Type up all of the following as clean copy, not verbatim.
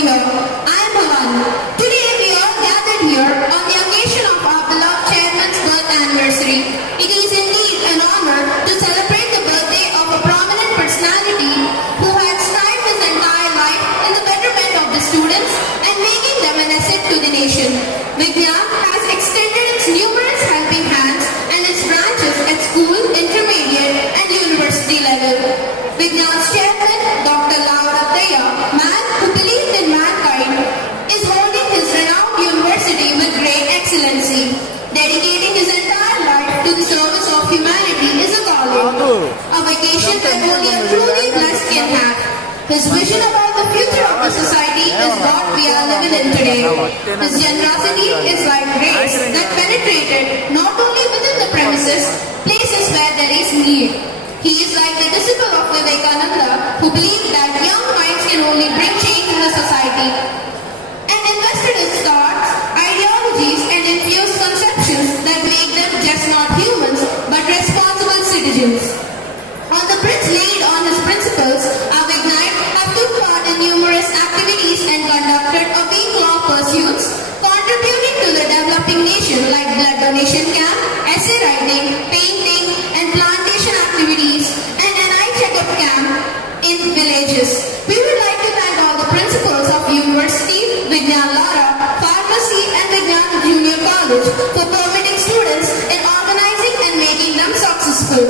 be here. I am Padandi. Today we are gathered here on the occasion of our beloved chairman's birth anniversary. It is indeed an honor to celebrate the birthday of a prominent personality who had strived his entire life in the betterment of the students and making them an asset to the nation. Vignan has extended its numerous helping hands and its branches at school, intermediate and university level. Vignan's chairman, Dr. Rathaiah, man who believed in mankind, is holding his renowned university with great excellency. Dedicating his entire life to the service of humanity is a calling, a vocation that only a truly blessed can have. His vision about the future of the society is what we are living in today. His generosity is like rays that penetrated not only within the premises, places where there is need. He is like the disciple of Vivekananda who believed that young minds can only bring change in the society and invested his thoughts, ideologies and infused conceptions that make them just not humans but responsible citizens. On the bridge laid on his principles, our Vignan have took part in numerous activities and conducted a week-long pursuits contributing to the developing nation like blood donation camp, essay writing, painting and plantation activities and an eye checkup camp in villages. We would like to thank all the principals of University, Vignan Lara, Pharmacy and Vignan Junior College for permitting students in organizing and making them successful.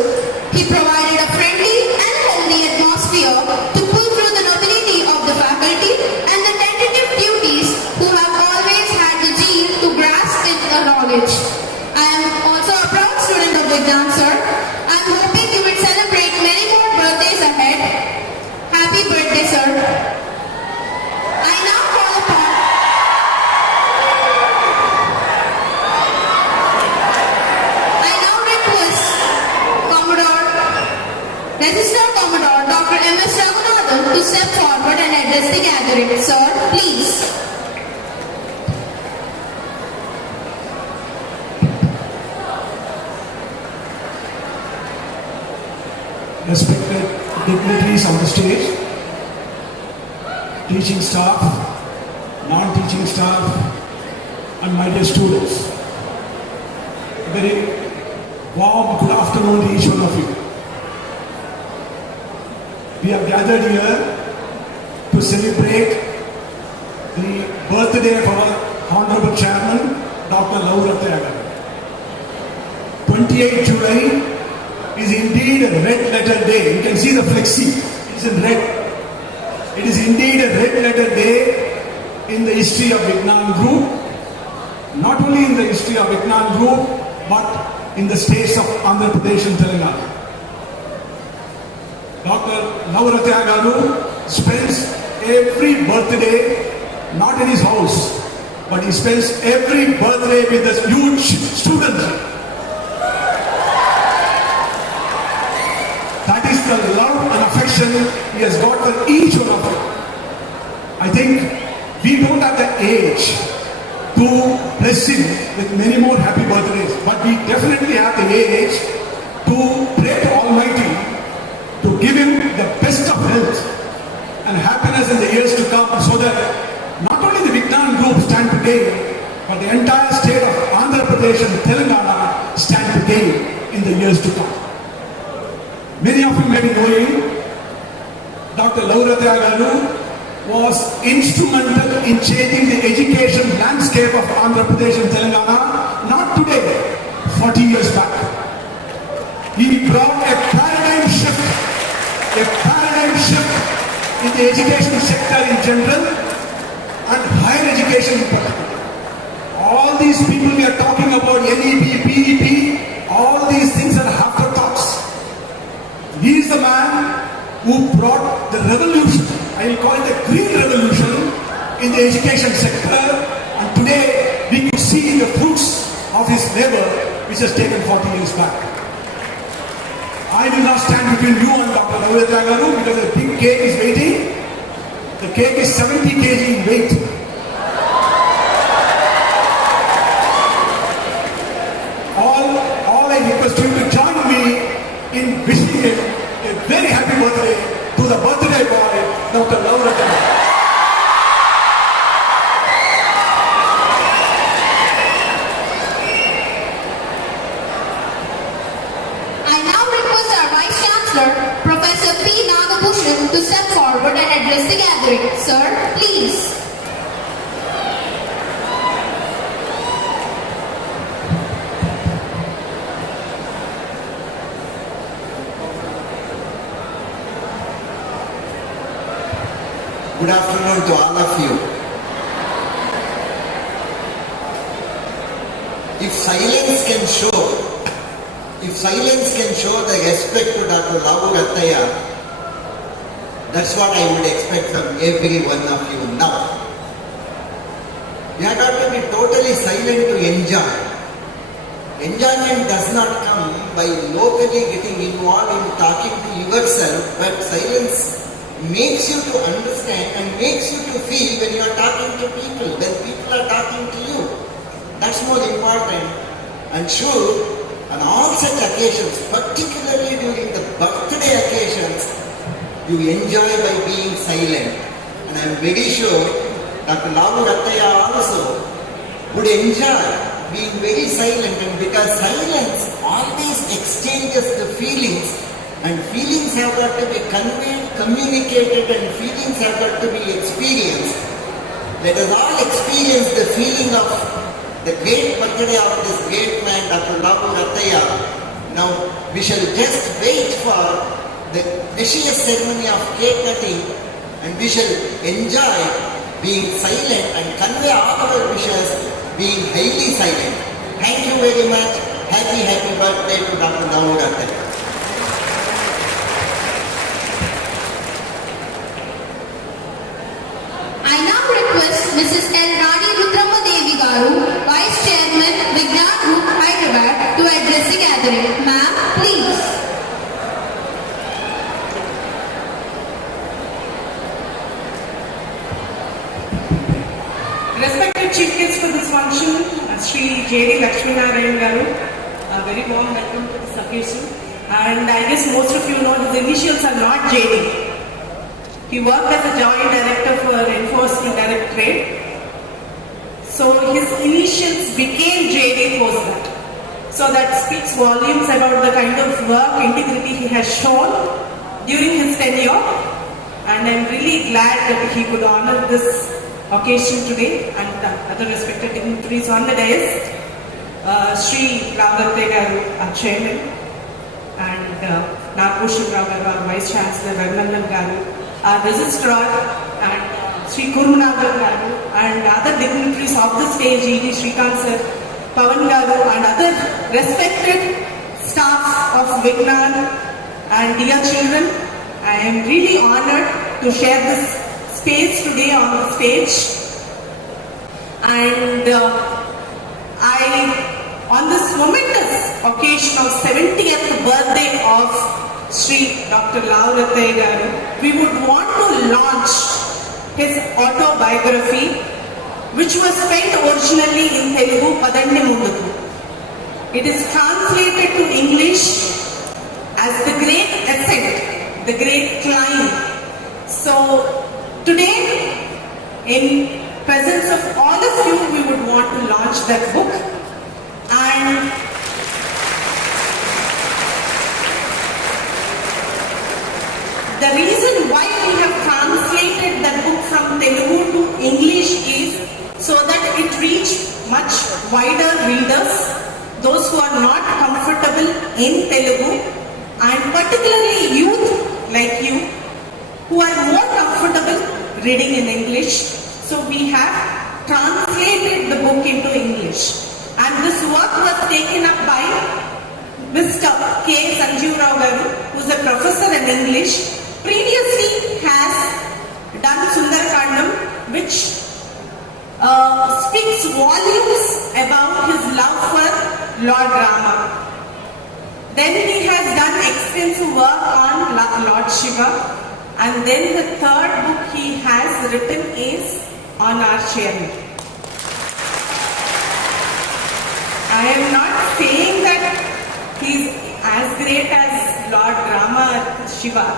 He provided a friendly and healthy atmosphere to pull through the nobility of the faculty and the tentative duties who have always had the gene to grasp its knowledge. I am also a proud student of Vignan, sir. I am hoping you will celebrate many more birthdays ahead. Happy birthday, sir. I now call upon Registered Commodore Dr. M.S. Raghunathan to step forward and address the gathering. Sir, please. Respected dignitaries on the stage, teaching staff, non-teaching staff, and my dear students. A very warm good afternoon to each one of you. We are gathered here to celebrate the birthday of our Honorable Chairman, Dr. Lavu. 28 July is indeed a red letter day. You can see the flexi. It is in red. It is indeed a red letter day in the history of Vignan Group. Not only in the history of Vignan Group, but in the states of Andhra Pradesh and Telangana. Dr. Lavu spends every birthday not in his house, but he spends every birthday with a huge student. That is the love and affection he has got for each one of them. I think we don't have the age to bless him with many more happy birthdays, but we definitely have the age to pray to Almighty to give him the best of health and happiness in the years to come, so that not only the Vignan Group stand today, but the entire state of Andhra Pradesh and Telangana stand today in the years to come. Many of you may be knowing Dr. Lavu was instrumental in changing the education landscape of Andhra Pradesh and Telangana, not today, 40 years back. He brought a paradigm shift in the education sector in general and higher education in particular. All these people we are talking about, NEP, PEP, all these things are afterthoughts. He is the man who brought the revolution, I will call it the green revolution, in the education sector, and today we could see the fruits of his labor which has taken 40 years back. I will not stand between you and Dr. Lavu because the big cake is waiting. The cake is 70 kg in weight. All I request you to join me in wishing him a very happy birthday to the birthday boy, Dr. Lavu. gathering. Sir, please. Good afternoon to all of you. If silence can show the respect to Dr. Lavu, Rathaiah, that's what I would expect from every one of you now. You have got to be totally silent to enjoy. Enjoyment does not come by locally getting involved in talking to yourself, but silence makes you to understand and makes you to feel when you are talking to people, when people are talking to you. That's more important. And sure, on all such occasions, particularly during the birthday occasions, you enjoy by being silent. And I am very sure Dr. Lavu, Rathaiah also would enjoy being very silent, and because silence always exchanges the feelings, and feelings have got to be conveyed, communicated, and feelings have got to be experienced. Let us all experience the feeling of the great birthday of this great man, Dr. Lavu, Rathaiah. Now, we shall just wait for the precious ceremony of cake cutting, and we shall enjoy being silent and convey all our wishes being highly silent. Thank you very much. Happy birthday to Dr. Lavu, Rathaiah. I now request Mrs. L. Rani Rudramadevi Garu, Vice Chairman, Vignan Group, Hyderabad, to address the gathering. Ma'am, please. Respected Chief Guest for this function, Sri J.D. Lakshminarayan Garu, a very warm welcome to this occasion. And I guess most of you know his initials are not J.D. He worked as a Joint Director for Enforcement Directorate. So his initials became J.D. post that. So that speaks volumes about the kind of work integrity he has shown during his tenure. And I'm really glad that he could honor this occasion today, and other respected dignitaries on the dais. Sri Lavu Rathaiah, our Chairman, and Nagabhushan Rao Garu, our Vice Chancellor, Raghunandan Garu, our Registrar, and Sri Kurunagam Garu, and other dignitaries of the stage, E.D. Srikant Sir, Pavan Garu, and other respected staff of Vignan and dear children. I am really honored to share this space today on the stage. And on this momentous occasion of 70th birthday of Sri Dr. Lavu Rathaiah Garu, we would want to launch his autobiography, which was penned originally in Telugu, Padandi, Munduku. It is translated to English as The Great Ascent, The Great Climb. So today, in presence of all of you, we would want to launch that book. And the reason why we have translated that book from Telugu to English is so that it reach much wider readers, those who are not comfortable in Telugu, and particularly youth like you, who are more comfortable reading in English. So we have translated the book into English. And this work was taken up by Mr. K. Sanjeev Rao Garu, who is a professor in English. Previously has done Sundarakandam, which speaks volumes about his love for Lord Rama. Then he has done extensive work on Lord Shiva. And then the third book he has written is on our chairman. I am not saying that he is as great as Lord Rama or Shiva.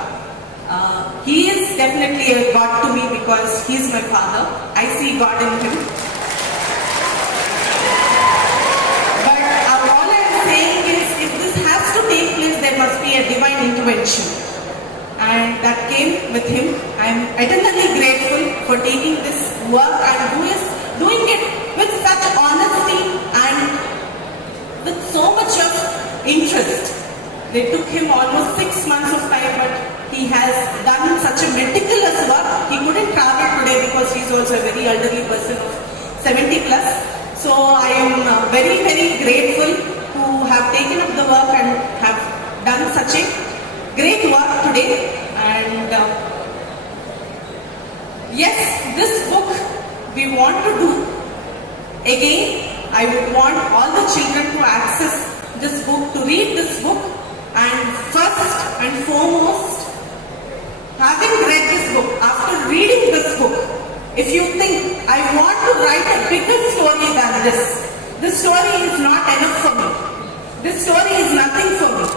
He is definitely a God to me because he is my father. I see God in him. But all I am saying is, if this has to take place, there must be a divine intervention. And that came with him, I'm eternally grateful for taking this work and doing it with such honesty and with so much of interest. They took him almost 6 months of time, but he has done such a meticulous work. He couldn't travel today because he's also a very elderly person of 70 plus. So I am very, very grateful to have taken up the work and have done such a great work today. And yes, this book we want to do. Again, I would want all the children to access this book, to read this book. And first and foremost, having read this book, after reading this book, if you think, I want to write a bigger story than this story is not enough for me. This story is nothing for me.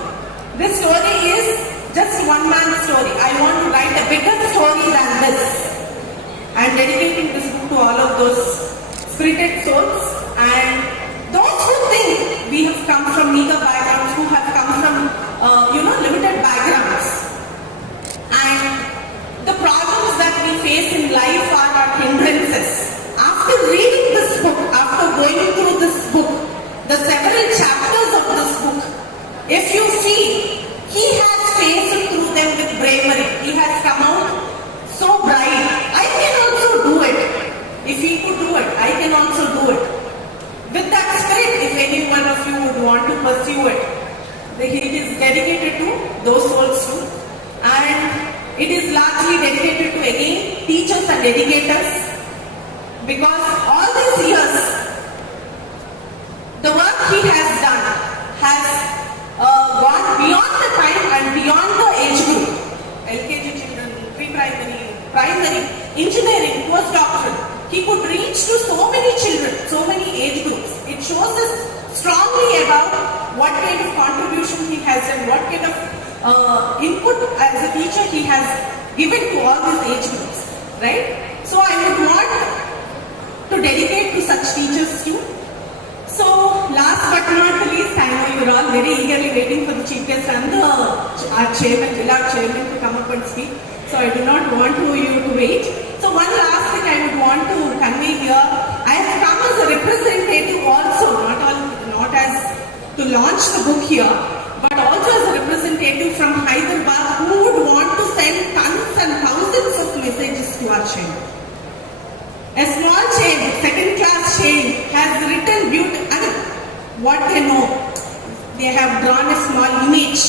This story is just one man's story. I want to write a bigger story than this. I am dedicating this book to all of those spirited souls and those who think we have come from meager backgrounds, who have come from limited backgrounds. And the problems that we face in life are our hindrances. After reading this book, after going through this book, the several chapters of this book, if you see, he has faced through them with bravery. He has come out so bright. I can also do it. If he could do it, I can also do it. With that spirit, if any one of you would want to pursue it, it is dedicated to those souls too. And it is largely dedicated to, again, teachers and educators. Because all these years, the work he has done has gone beyond the time and beyond the age group. LKG children, pre-primary, primary, engineering, postdoctoral. He could reach to so many children, so many age groups. It shows us strongly about what kind of contribution he has and what kind of input as a teacher he has given to all these age groups, right? So I would want to dedicate to such teachers too. So last but not least, I know you are all very eagerly waiting for the chief guest and our chairman, beloved chairman, to come up and speak. So I do not want you to wait. So one last thing I would want to convey here, I have come as a representative also, not as to launch the book here, but also as a representative from Hyderabad who would want to send tons and thousands of messages to our chain. A small chain, second class chain, has written what they know. They have drawn a small image,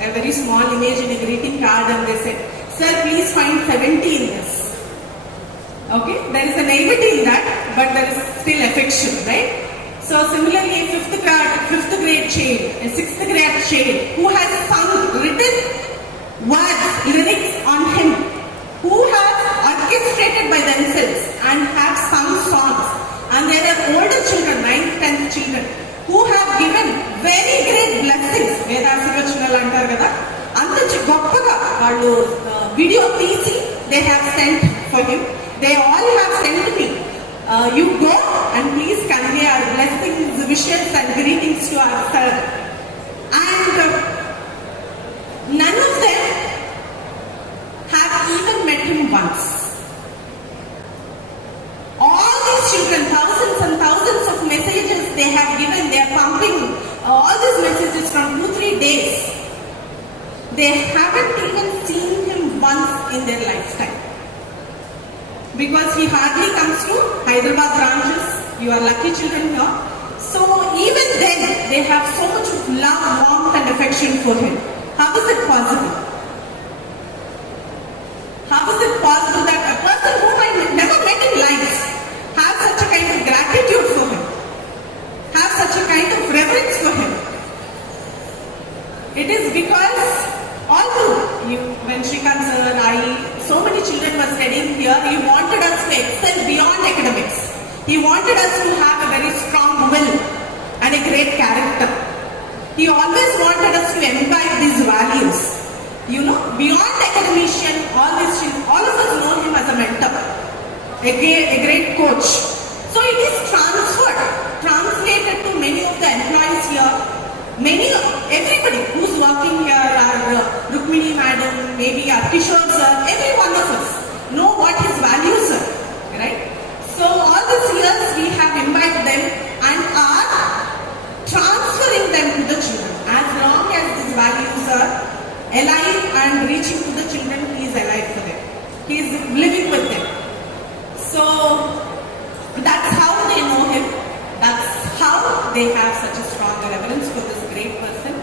a very small image in a greeting card, and they said, "Sir, please find 70 in this." Okay, there is a naivety in that, but there is still affection, right? So similarly, a fifth grade chain, a 6th grade chain, who has written words, lyrics on him, who have orchestrated by themselves and have sung songs. And there are older children, 9th, 10th children, who have given very great blessings. Vedasivachanal antar kada. Anta goppaga vallu video తీసి they have sent for him. They all have sent me. You go and please convey our blessings, wishes and greetings to our sir. And none of them have even met him once. All these children, thousands and thousands of messages they have given, they are pumping all these messages from 2-3 days. They haven't even seen him once in their lifetime. Because he hardly comes to Hyderabad branches. You are lucky children here. So even then, they have so much of love, warmth and affection for him. How is it possible? How is it possible that a person whom I never met in life have such a kind of gratitude for him? Have such a kind of reverence for him? It is because all through, when Shrikant sir, so many children were studying here, he wanted us to excel beyond academics. He wanted us to have a very strong will and a great character. He always wanted us to imbibe these values. Beyond academician, all of us know him as a mentor, a great coach. So it is translated to many of the employees here. Everybody who's working here, our Rukmini madam, maybe our Kishore sir, every one of us know what his values are, right? So all these years we have imbibed them and are transferring them to the children. As long as these values are alive and reaching to the children, he is alive for them. He is living with them. So that's how they know him. That's how they have such a strong reverence for this great person.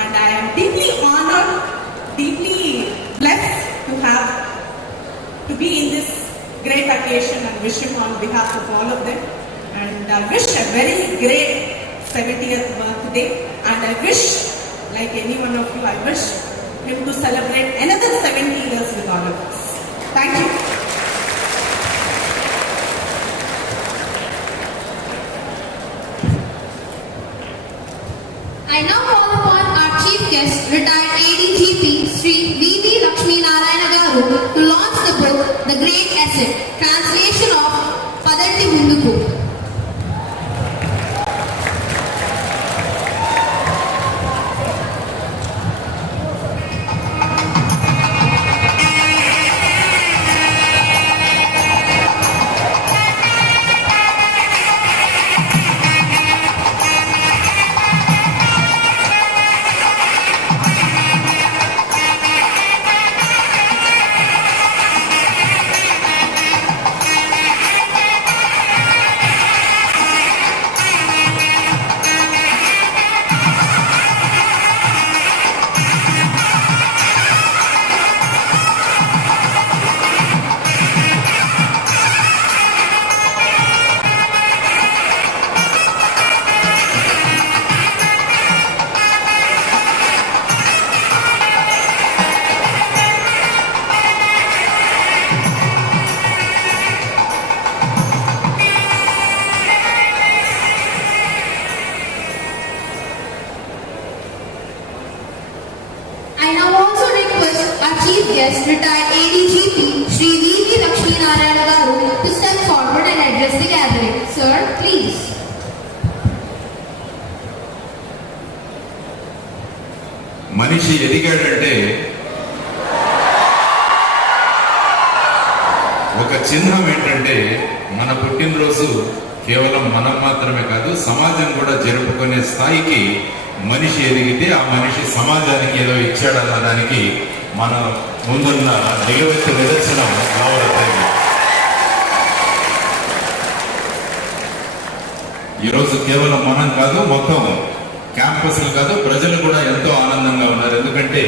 And I am deeply honored, deeply blessed to be in this great occasion and wish him on behalf of all of them. And I wish a very great 70th birthday. And I wish, like any one of you, I wish him to celebrate another 70 years with all of us. Thank you. I now call upon our chief guest, retired ADGP Sri V.V. Lakshmi Narayana Garu, to launch the book, The Great Asset, translation of Padandi Munduku. Guest, retired ADGP Sri V.V. Lakshmi Narayana Garu, to step forward and address the gathering. Sir, please. మనిషి ఎదిగాడంటే ఒక చిహ్నం ఏంటంటే మన పుట్టినరోజు కేవలం మనం మాత్రమే కాదు, సమాజం కూడా జరుపుకునే స్థాయికి మనిషి ఎదిగితే ఆ మనిషి సమాజానికి ఏదో ఇచ్చాడన్నదానికి మన ముందున్న నిలువెత్తు నిదర్శనం లావు రత్తయ్య. ఈరోజు కేవలం మనం కాదు, మొత్తం క్యాంపస్లు కాదు, ప్రజలు కూడా ఎంతో ఆనందంగా ఉన్నారు. ఎందుకంటే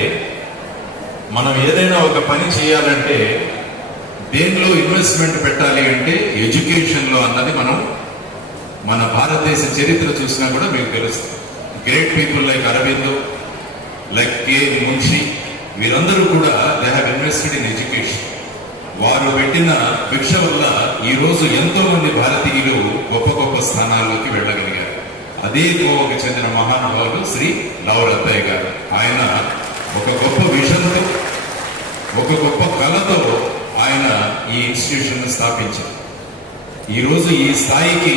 మనం ఏదైనా ఒక పని చేయాలంటే దేనిలో ఇన్వెస్ట్మెంట్ పెట్టాలి అంటే ఎడ్యుకేషన్లో అన్నది మన భారతదేశ చరిత్ర చూసినా కూడా మీకు తెలుస్తుంది. Great people like Aurobindo, like K Munshi, వీరందరూ కూడా they have invested in education. వారు పెట్టిన భిక్ష వల్ల ఈ రోజు ఎంతో మంది భారతీయులు గొప్ప గొప్ప స్థానాల్లోకి వెళ్ళగలిగారు. అదే కోవకు చెందిన మహానుభావుడు శ్రీ లావు రత్తయ్య గారు. ఆయన ఒక గొప్ప విజన్తో, ఒక గొప్ప కళతో ఆయన ఈ ఇన్స్టిట్యూషన్ స్థాపించారు. ఈ రోజు ఈ స్థాయికి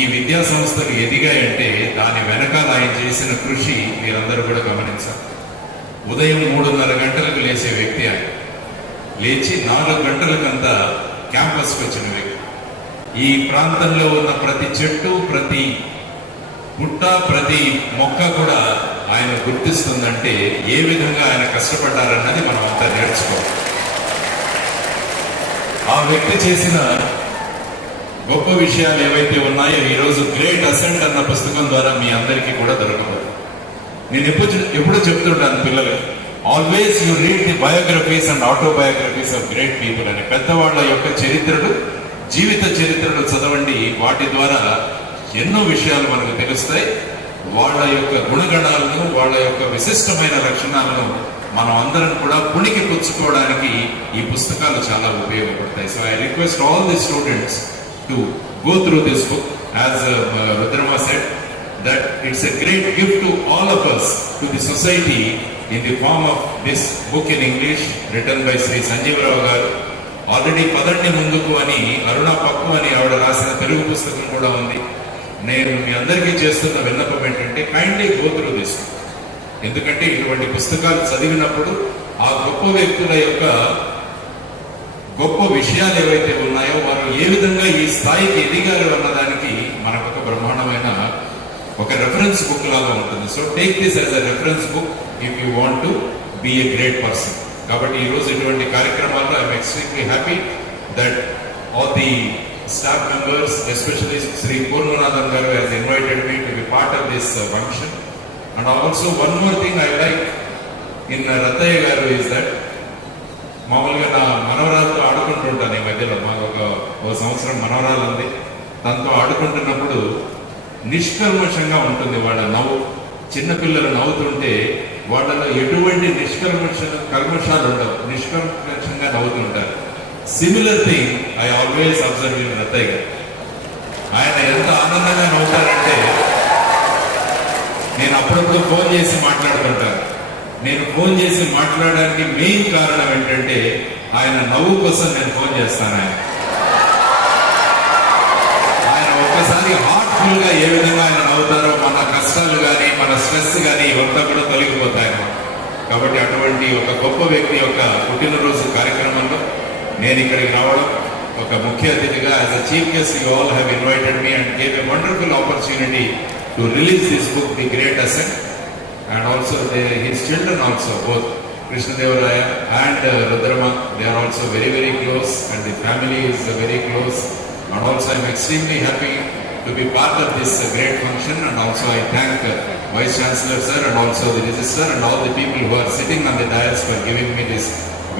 ఈ విద్యా సంస్థలు ఎదిగాయంటే దాని వెనకాల ఆయన చేసిన కృషి మీరందరూ కూడా గమనించాలి. ఉదయం 3:30 గంటలకు లేచే వ్యక్తి ఆయన. లేచి 4 గంటలకంతా క్యాంపస్కి వచ్చిన వ్యక్తి. ఈ ప్రాంతంలో ఉన్న ప్రతి చెట్టు, ప్రతి పుట్ట, ప్రతి మొక్క కూడా ఆయన గుర్తిస్తుందంటే ఏ విధంగా ఆయన కష్టపడ్డారన్నది మనం అంతా నేర్చుకోవాలి. ఆ వ్యక్తి చేసిన గొప్ప విషయాలు ఏవైతే ఉన్నాయో ఈరోజు గ్రేట్ అసెంట్ అన్న పుస్తకం ద్వారా మీ అందరికీ కూడా దొరకబోతుంది. నేను ఎప్పుడు చెప్తుంటాను పిల్లలకి, always you read the biographies and autobiographies of great people అని. పెద్దవాళ్ళ యొక్క చరిత్రలు, జీవిత చరిత్రలు చదవండి. వాటి ద్వారా ఎన్నో విషయాలు మనకు తెలుస్తాయి. వాళ్ళ యొక్క గుణగణాలను, వాళ్ళ యొక్క విశిష్టమైన లక్షణాలను మనం అందరం కూడా పుణికి పుచ్చుకోవడానికి ఈ పుస్తకాలు చాలా ఉపయోగపడతాయి. So I request all the students to go through this book. As Rudrama said, that it's a great gift to all of us, to the society, in the form of this book in English written by Sri Sanjeev Rao garu. Already Padandi Munduku ani, Aruna Pakku ani avada rasina Telugu pustakam kuda undi. నేను మీ అందరికీ చేస్తున్న విన్నపం ఏంటంటే kindly go through this. ఎందుకంటే ఇటువంటి పుస్తకాలు చదివినప్పుడు ఆ గొప్ప వ్యక్తుల యొక్క గొప్ప విషయాలు ఏవైతే ఉన్నాయో వారు ఏ విధంగా ఈ స్థాయికి ఎదిగారు అన్నదానికి మనకు ఒక బ్రహ్మాండమైన ఒక రెఫరెన్స్ బుక్ లాగా ఉంటుంది. So take this as a reference book if you want to be a great person. కాబట్టి ఈరోజు ఇటువంటి కార్యక్రమాల్లో I'm extremely happy that all the staff members, especially Sri Purnanathan Garu has invited me to be part of this function. And also one more thing I like in Rathaiah Garu is that మామూలుగా నా మనవరాలతో ఆడుకుంటుంటాను. ఈ మధ్యలో మాకు ఒక సంవత్సరం మనవరాలు ఉంది. తనతో ఆడుకుంటున్నప్పుడు నిష్కల్మషంగా ఉంటుంది వాళ్ళ నవ్వు. చిన్నపిల్లలు నవ్వుతుంటే వాళ్ళలో ఎటువంటి కల్మషాలు ఉండవు, నిష్కల్మషంగా నవ్వుతుంటారు. Similar thing I always observe in Rattayya garu. ఆయన ఎంత ఆనందంగా నవ్వుతారంటే నేను అప్పుడప్పుడు ఫోన్ చేసి మాట్లాడుతుంటాను. నేను ఫోన్ చేసి మాట్లాడడానికి మెయిన్ కారణం ఏంటంటే ఆయన నవ్వు కోసం నేను ఫోన్ చేస్తాను. ఆయన ఒక్కసారి హార్ట్ఫుల్ గా ఏ విధంగా ఆయన నవ్వుతారో మన కష్టాలు కానీ మన స్ట్రెస్ కానీ ఇవంతా కూడా తొలగిపోతాయి. కాబట్టి అటువంటి ఒక గొప్ప వ్యక్తి యొక్క పుట్టినరోజు కార్యక్రమంలో నేను ఇక్కడికి రావడం ఒక ముఖ్య అతిథిగా as a chief guest you all have invited me and gave a wonderful opportunity to release this book the great asset and also his children also both Krishnadevaraya and Rudrama, they are also very very close and the family is very close, and also I am extremely happy to be part of this great function. And also I thank Vice Chancellor sir and also the Registrar and all the people who are sitting on the dais for giving me this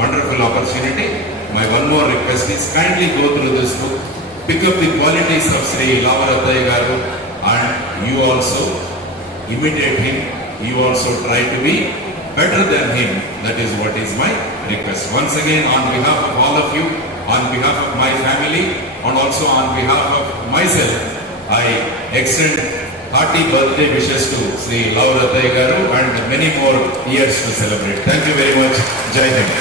wonderful opportunity. My one more request is kindly go through this book, pick up the qualities of Sri Lavu Rathaiah Garu and you also imitate him. You also try to be better than him. That is what is my request. Once again, on behalf of all of you, on behalf of my family and also on behalf of myself, I extend hearty birthday wishes to Sri Lavu Rathaiah Garu and many more years to celebrate. Thank you very much. Jai Hind.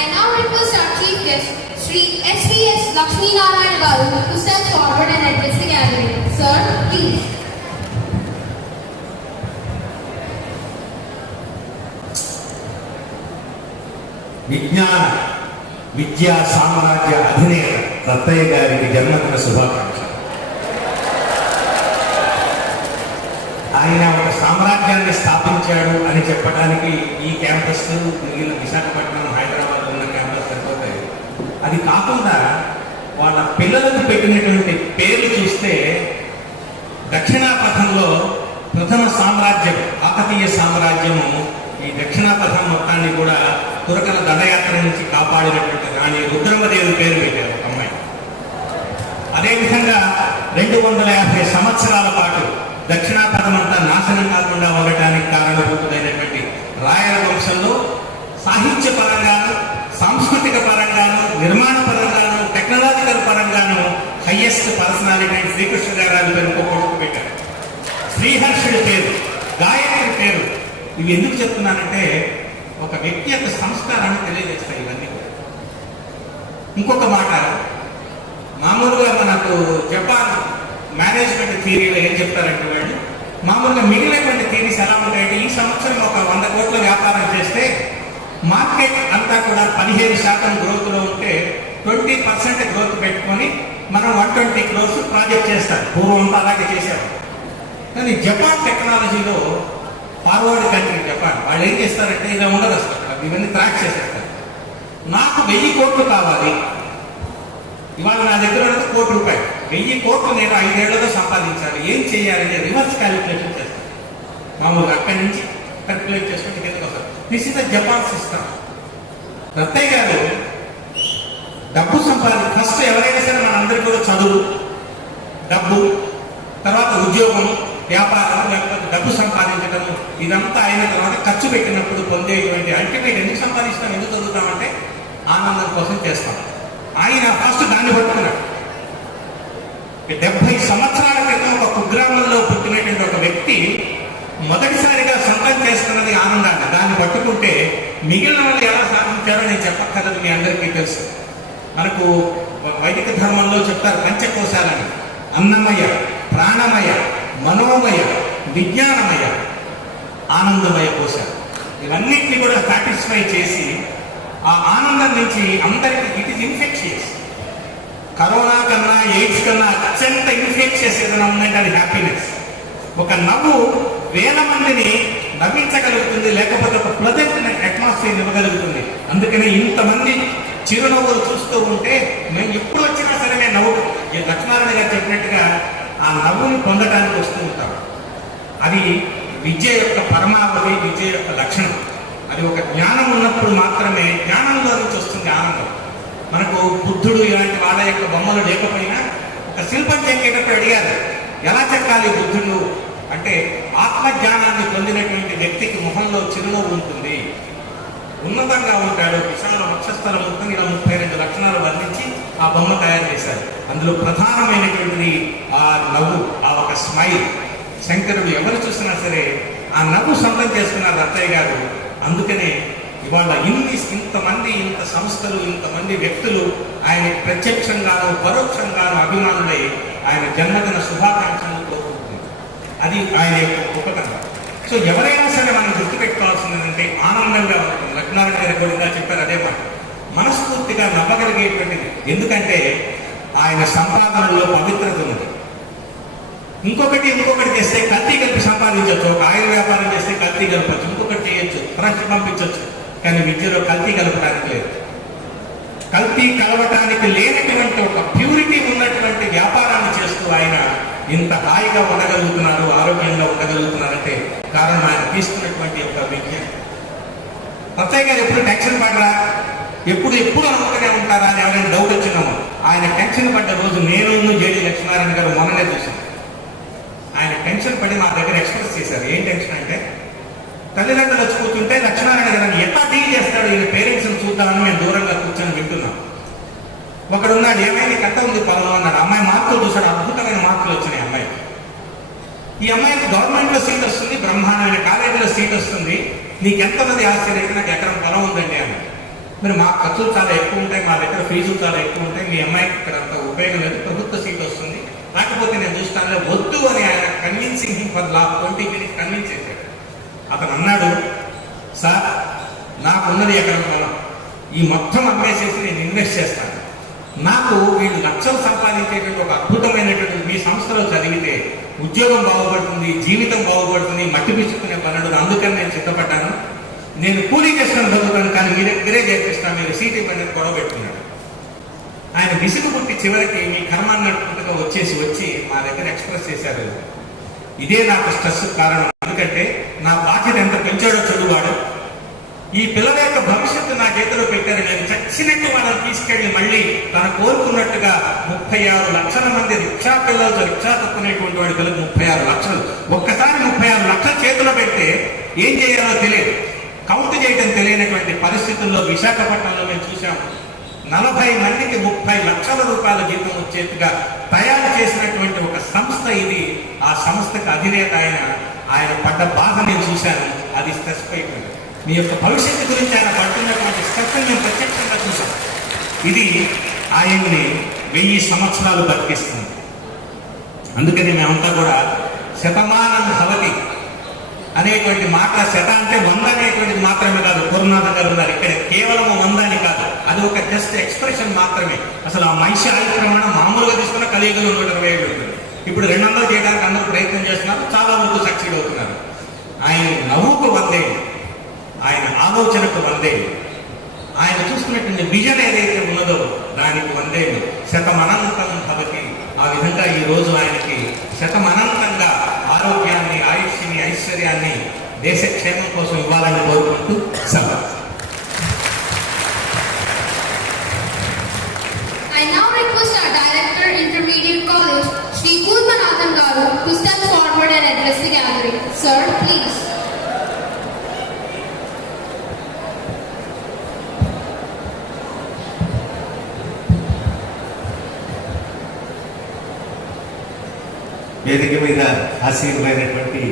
I now request our chief guest, Sri S.V.S. Lakshmi Narayana Garu, to step forward and address the gathering. Sir, please. విజ్ఞాన విద్యా సామ్రాజ్య అధినేత రత్తయ్య గారికి జన్మదిన శుభాకాంక్షలు. ఆయన ఒక సామ్రాజ్యాన్ని స్థాపించాడు అని చెప్పడానికి ఈ క్యాంపస్ మిగిలిన విశాఖపట్నం, హైదరాబాద్ ఉన్న క్యాంపస్ సరిపోతాయి. అది కాకుండా వాళ్ళ పిల్లలకు పెట్టినటువంటి పేర్లు చూస్తే దక్షిణాపథంలో ప్రథమ సామ్రాజ్యం కాకతీయ సామ్రాజ్యము, ఈ దక్షిణాపథం మొత్తాన్ని కూడా తురకల దండయాత్ర నుంచి కాపాడినటువంటి రాణి రుద్రమదేవి పేరు పెట్టారు ఒక అమ్మాయి. అదేవిధంగా 250 సంవత్సరాల పాటు దక్షిణాపథం అంతా నాశనం కాకుండా ఉండటానికి కారణభూతులైనటువంటి రాయల వంశంలో సాహిత్య పరంగాను, సాంస్కృతిక పరంగాను, నిర్మాణ పరంగాను, టెక్నాలజికల్ పరంగాను హైయెస్ట్ పర్సనాలిటీ శ్రీకృష్ణదేవరాయల పేరు కొడుకు పెట్టారు. శ్రీహర్షుడి పేరు, గాయత్రి పేరు. ఇవి ఎందుకు చెప్తున్నానంటే ఒక వ్యక్తి యొక్క సంస్కారాన్ని తెలియజేస్తాయి ఇవన్నీ. ఇంకొక మాట, మామూలుగా మనకు జపాన్ మేనేజ్మెంట్ థియరీలో ఏం చెప్తారంటే వాళ్ళు మామూలుగా మిగిలినటువంటి థియరీస్ ఎలా ఉంటాయంటే ఈ సంవత్సరం ఒక 100 కోట్ల వ్యాపారం చేస్తే మార్కెట్ అంతా కూడా 15% గ్రోత్లో ఉంటే 20% గ్రోత్ పెట్టుకొని మనం 120 crores ప్రాజెక్ట్ చేస్తారు. పూర్వం అంతా అలాగే చేశారు. కానీ జపాన్ టెక్నాలజీలో ఫార్వర్డ్ కంట్రీ జపాన్, వాళ్ళు ఏం చేస్తారంటే ఇలా ఉండదు అసలు, ఇవన్నీ ట్రాక్ చేసేస్తారు. నాకు 1000 కోట్లు కావాలి, ఇవాళ నా దగ్గర ఉన్నది ₹1 కోటి, 1000 కోట్లు నేను 5 ఏళ్లలో సంపాదించాలి, ఏం చేయాలని రివర్స్ క్యాలిక్యులేషన్ చేస్తాను. మామూలుగా అక్కడి నుంచి క్యాలిక్యులేట్ చేసుకుంటే కిందకు వస్తారు. This is the Japan system. Rattaiah గారు డబ్బు ఫస్ట్ ఎవరైనా సరే మనందరికీ కూడా చదువు, డబ్బు, తర్వాత ఉద్యోగం, వ్యాపారం, లేకపోతే డబ్బు సంపాదించడం, ఇదంతా అయిన తర్వాత ఖర్చు పెట్టినప్పుడు పొందేటువంటి అల్టిమేట్ ఎందుకు సంపాదిస్తాం, ఎందుకు చదువుతామంటే ఆనందం కోసం చేస్తాం. ఆయన ఫస్ట్ దాన్ని పట్టుకున్నాడు. 70 సంవత్సరాల క్రితం ఒక కుగ్రామంలో పుట్టినటువంటి ఒక వ్యక్తి మొదటిసారిగా సొంతం చేస్తున్నది ఆనందాన్ని. దాన్ని పట్టుకుంటే మిగిలిన వాళ్ళు ఎలా సాధించారో నేను చెప్పక్కర్లేదు, మీ అందరికీ తెలుసు. మనకు వైదిక ధర్మంలో చెప్తారు పంచకోశాలని: అన్నమయ, ప్రాణమయ, మనోమయ, విజ్ఞానమయ. ఆనందమయ కోశ. ఇవన్నిటిని కూడా సాటిస్ఫై చేసి ఆ ఆనందం నుంచి అందరికీ ఇట్ ఈస్ ఇన్ఫెక్షియస్. కరోనా కన్నా ఎయిడ్స్ కన్నా అత్యంత ఇన్ఫెక్షియస్ ఏదైనా ఉందంటే అది హ్యాపీనెస్. ఒక నవ్వు వేల మందిని నవ్వించగలుగుతుంది, లేకపోతే ఒక ప్లెజెంట్ అట్మాస్ఫియర్ ఇవ్వగలుగుతుంది. అందుకని ఇంతమంది చిరునవ్వులు చూస్తూ ఉంటే మేము ఎప్పుడు వచ్చినా సరే మేము నవ్వు, లక్ష్మీనారాయణ గారు చెప్పినట్టుగా ఆ నవ్వుని పొందడానికి వస్తూ ఉంటాం. అది విద్య యొక్క పరమావధి, విద్య యొక్క లక్షణం. అది ఒక జ్ఞానం ఉన్నప్పుడు మాత్రమే జ్ఞానంలో నుంచి వస్తుంది ఆనందం. మనకు బుద్ధుడు ఇలాంటి వాళ్ళ యొక్క బొమ్మలు లేకపోయినా ఒక శిల్పం చెక్కేటప్పుడు అడిగారు, ఎలా చెక్కాలి బుద్ధుడు అంటే, ఆత్మజ్ఞానాన్ని పొందినటువంటి వ్యక్తికి ముఖంలో చిరునవ్వు ఉంటుంది, ఉన్నతంగా ఉంటాడు, విశాల వక్షస్థలం ఉంటుంది. ఇలా 32 లక్షణాలు వర్ణించి ఆ బొమ్మ తయారు చేశారు. అందులో ప్రధానమైనటువంటిది ఆ నవ్వు, ఆ ఒక స్మైల్. శంకరుడు ఎవరు చూసినా సరే ఆ నవ్వు సొంతం చేసుకున్నారు రత్తయ్య గారు. అందుకనే ఇవాళ ఇంతమంది, ఇంత సంస్థలు, ఇంతమంది వ్యక్తులు ఆయన ప్రత్యక్షంగాను పరోక్షంగాను అభిమానులై ఆయన జన్మదిన శుభాకాంక్షలు కోరుకుంటుంది. అది ఆయన యొక్క గొప్పతనం. సో ఎవరైనా సరే మనం గుర్తుపెట్టుకోవాల్సింది ఏంటంటే ఆనందంగా ఉంటుంది. లక్ష్మీనారాయణ గారి కూడా చెప్పారు అదే మాట, మనస్ఫూర్తిగా నవ్వగలిగేటువంటిది. ఎందుకంటే ఆయన సంపాదనలో పవిత్రత ఉంది. ఇంకొకటి చేస్తే కల్తీ కలిపి సంపాదించవచ్చు. ఒక ఆయిల్ వ్యాపారం చేస్తే కల్తీ కలపచ్చు, ఇంకొకటి చేయొచ్చు, ట్రస్ట్ పంపించవచ్చు. కానీ విద్యలో కల్తీ కలపడానికి లేదు. కల్తీ కలవటానికి లేనటువంటి ఒక ప్యూరిటీ ఉన్నటువంటి వ్యాపారాన్ని చేస్తూ ఆయన ఇంత హాయిగా ఉండగలుగుతున్నారు, ఆరోగ్యంగా ఉండగలుగుతున్నారంటే కారణం ఆయన తీసుకున్నటువంటి ఒక విద్య. రత్తయ్య గారు ఎప్పుడు టెన్షన్ పడరా, ఎప్పుడు అనుకుంటూనే ఉంటారా అని ఎవరైనా డౌట్ వచ్చినాము. ఆయన టెన్షన్ పడ్డ రోజు నేను జేడి లక్ష్మీనారాయణ గారు మొన్ననే చూశాను. ఆయన టెన్షన్ పడి మా దగ్గర ఎక్స్ప్రెస్ చేశారు. ఏం టెన్షన్ అంటే, తల్లిదండ్రులు వచ్చి కూర్చుంటే లక్ష్మీనారాయణ గారిని ఎట్లా డీల్ చేస్తాడు, ఈయన పేరెంట్స్ని చూద్దామని మేము దూరంగా కూర్చొని వింటున్నాం. ఒకడున్నాడు, ఏమైనా కట్ట ఉంది పొలం అన్నాడు. అమ్మాయి మార్కులు చూశాడు, అద్భుతమైన మార్కులు వచ్చినాయి అమ్మాయికి. ఈ అమ్మాయికి గవర్నమెంట్లో సీట్ వస్తుంది, బ్రహ్మాండమైన కాలేజీలో సీట్ వస్తుంది, నీకెంతమంది ఆశ్చర్యం, నాకు ఎకరం పొలం ఉందండి అని. మరి మా ఖర్చులు చాలా ఎక్కువ ఉంటాయి, మా దగ్గర ఫీజులు చాలా ఎక్కువ ఉంటాయి, మీ అమ్మాయికి ఇక్కడ అంత ఉపయోగం లేదు, ప్రభుత్వ సీట్ వస్తుంది, కాకపోతే నేను చూస్తాను వద్దు అని ఆయన convincing him for last 20 minutes convince చేశాడు. అతను అన్నాడు, సార్ నాకున్నది ఎకరం పొలం, ఈ మొత్తం అమ్మేసేసి నేను ఇన్వెస్ట్ చేస్తాను, నాకు వీళ్ళు లక్షలు సంపాదించేటువంటి ఒక అద్భుతమైనటువంటి మీ సంస్థలో చదివితే ఉద్యోగం బాగుపడుతుంది, జీవితం బాగుపడుతుంది, మట్టి పిచ్చుకునే పనుడు, అందుకని నేను సిద్ధపడ్డాను, నేను కూలీ చేసుకొని చదువుతాను, కానీ మీ దగ్గరే చేపిస్తాను, మీరు సీట్ ఇవ్వండి గొడవ పెట్టుకున్నాడు. ఆయన విసుగు పుట్టి చివరికి మీ కర్మ అన్నట్టుగా వచ్చి మా దగ్గర ఎక్స్ప్రెస్ చేశారు, ఇదే నాకు స్ట్రెస్ కారణం, ఎందుకంటే నా బాధ్యత ఎంత పెంచాడో చెడువాడు, ఈ పిల్లల యొక్క భవిష్యత్తు నా చేతిలో పెట్టారు, నేను చచ్చినట్టు వాళ్ళని తీసుకెళ్లి మళ్ళీ తను కోరుకున్నట్టుగా 36 లక్షల మంది రిక్షా పిల్లలతో రిక్షా తప్పుకునేటువంటి వాడి పిల్లలు 36 లక్షలు. ఒక్కసారి 36 లక్షల చేతిలో పెడితే ఏం చేయాలో తెలియదు, కౌంట్ చేయడం తెలియనటువంటి పరిస్థితుల్లో విశాఖపట్నంలో మేము చూసాము. 40 మందికి 30 లక్షల రూపాయల జీతం వచ్చేట్టుగా తయారు చేసినటువంటి ఒక సంస్థ ఇది. ఆ సంస్థకు అధినేత ఆయన పడ్డ బాధ నేను చూశాను, అది స్ట్రెస్ అయిపోయింది. మీ యొక్క భవిష్యత్తు గురించి ఆయన పడుతున్నటువంటి స్ట్రెస్ మేము ప్రత్యక్షంగా చూసాం. ఇది ఆయన్ని 1000 సంవత్సరాలు బతికిస్తుంది. అందుకని మేమంతా కూడా శతమానం భవతి అనేటువంటి మాట, శత అంటే 100 అనేటువంటిది మాత్రమే కాదు, పూర్ణనాథ గారు ఉన్నారు ఇక్కడ, కేవలం 100 అని కాదు, అది ఒక జస్ట్ ఎక్స్ప్రెషన్ మాత్రమే. అసలు ఆ మనిషి ఆయుష్ ప్రమాణం మామూలుగా తీసుకున్న కలియుగంలో 120 ఉంటుంది. ఇప్పుడు 200 చేయడానికి అందరూ ప్రయత్నం చేస్తున్నారు, చాలా వరకు సక్సీడ్ అవుతున్నారు. ఆయన నవ్వుకు 100, ఆయన ఆలోచనకు 100, ఆయన చూసుకున్నటువంటి విజన్ ఏదైతే ఉన్నదో దానికి 100, శతమనంతం భవతి. ఆ విధంగా ఈ రోజు ఆయనకి శతమనంతంగా ఆరోగ్యాన్ని, ఆయుష్ని, ఐశ్వర్యాన్ని, దేశ క్షేమం కోసం ఇవ్వాలని కోరుకుంటూ సెలవు. I now request our Director, Intermediate College, Shri Kurmanathan Garu, to step forward and address the gathering. Sir, please. వేదిక మీద ఆసీనులైనటువంటి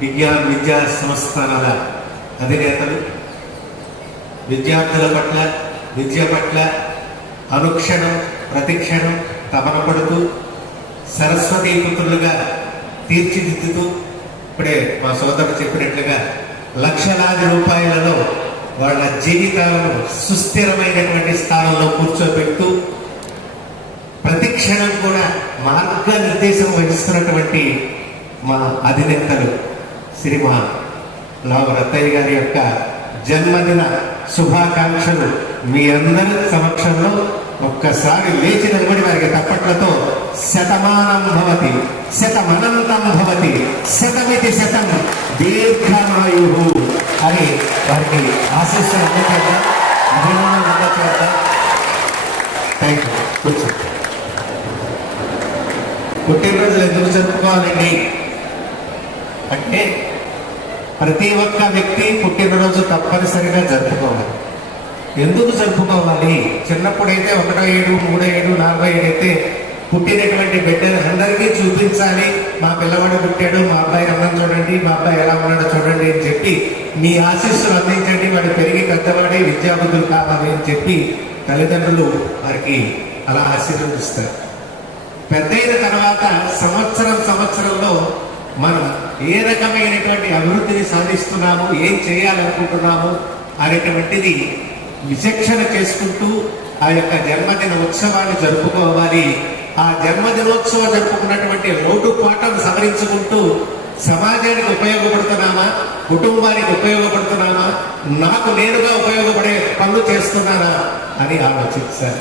విద్యా సంస్థానాల అధినేతలు, విద్యార్థుల పట్ల, విద్య పట్ల అనుక్షణం ప్రతిక్షణం తపన పడుతూ సరస్వతీ పుత్రులుగా తీర్చిదిద్దుతూ ఇప్పుడే మా సోదరుడు చెప్పినట్లుగా లక్షలాది రూపాయలలో వాళ్ళ జీవితాలను సుస్థిరమైనటువంటి స్థానంలో కూర్చోబెడుతూ ప్రతి క్షణం కూడా మార్గనిర్దేశం వహిస్తున్నటువంటి మా అధినేతలు శ్రీమా లావు రత్తయ్య గారి యొక్క జన్మదిన శుభాకాంక్షలు మీ అందరి సమక్షంలో ఒక్కసారి లేచి నిలబడి వారికి తప్పట్లతో శతమానం భవతి శతమనంతం భవతి శతమితి శతం దీర్ఘమాయు అని వారికి ఆశీస్సులు అందచేద్దాం, అభిమానం అందచేద్దాం. Thank you. కూర్చో. పుట్టినరోజులు ఎందుకు జరుపుకోవాలండి అంటే ప్రతి ఒక్క వ్యక్తి పుట్టినరోజు తప్పనిసరిగా జరుపుకోవాలి. ఎందుకు జరుపుకోవాలి? చిన్నప్పుడైతే 1, 7, 3, 7, 4, 7 అయితే పుట్టినటువంటి బిడ్డలు అందరికీ చూపించాలి, మా పిల్లవాడు పుట్టాడు, మా అబ్బాయి అన్నం చూడండి, మా అబ్బాయి ఎలా ఉన్నాడో చూడండి అని చెప్పి మీ ఆశీస్సులు అందించండి, వాడు పెరిగి పెద్దవాడి విద్యాబుద్ధులు కావాలి అని చెప్పి తల్లిదండ్రులు వారికి అలా ఆశీర్వదిస్తారు. పెద్దయిన తర్వాత సంవత్సరంలో మనం ఏ రకమైనటువంటి అభివృద్ధిని సాధిస్తున్నాము, ఏం చేయాలనుకుంటున్నాము అనేటువంటిది విచక్షణ చేసుకుంటూ ఆ యొక్క జన్మదిన ఉత్సవాన్ని జరుపుకోవాలి. ఆ జన్మదినోత్సవం జరుపుకున్నటువంటి లోటుపాట్లను సవరించుకుంటూ సమాజానికి ఉపయోగపడుతున్నామా, కుటుంబానికి ఉపయోగపడుతున్నామా, నాకు నేనుగా ఉపయోగపడే పనులు చేస్తున్నానా అని ఆలోచించాలి.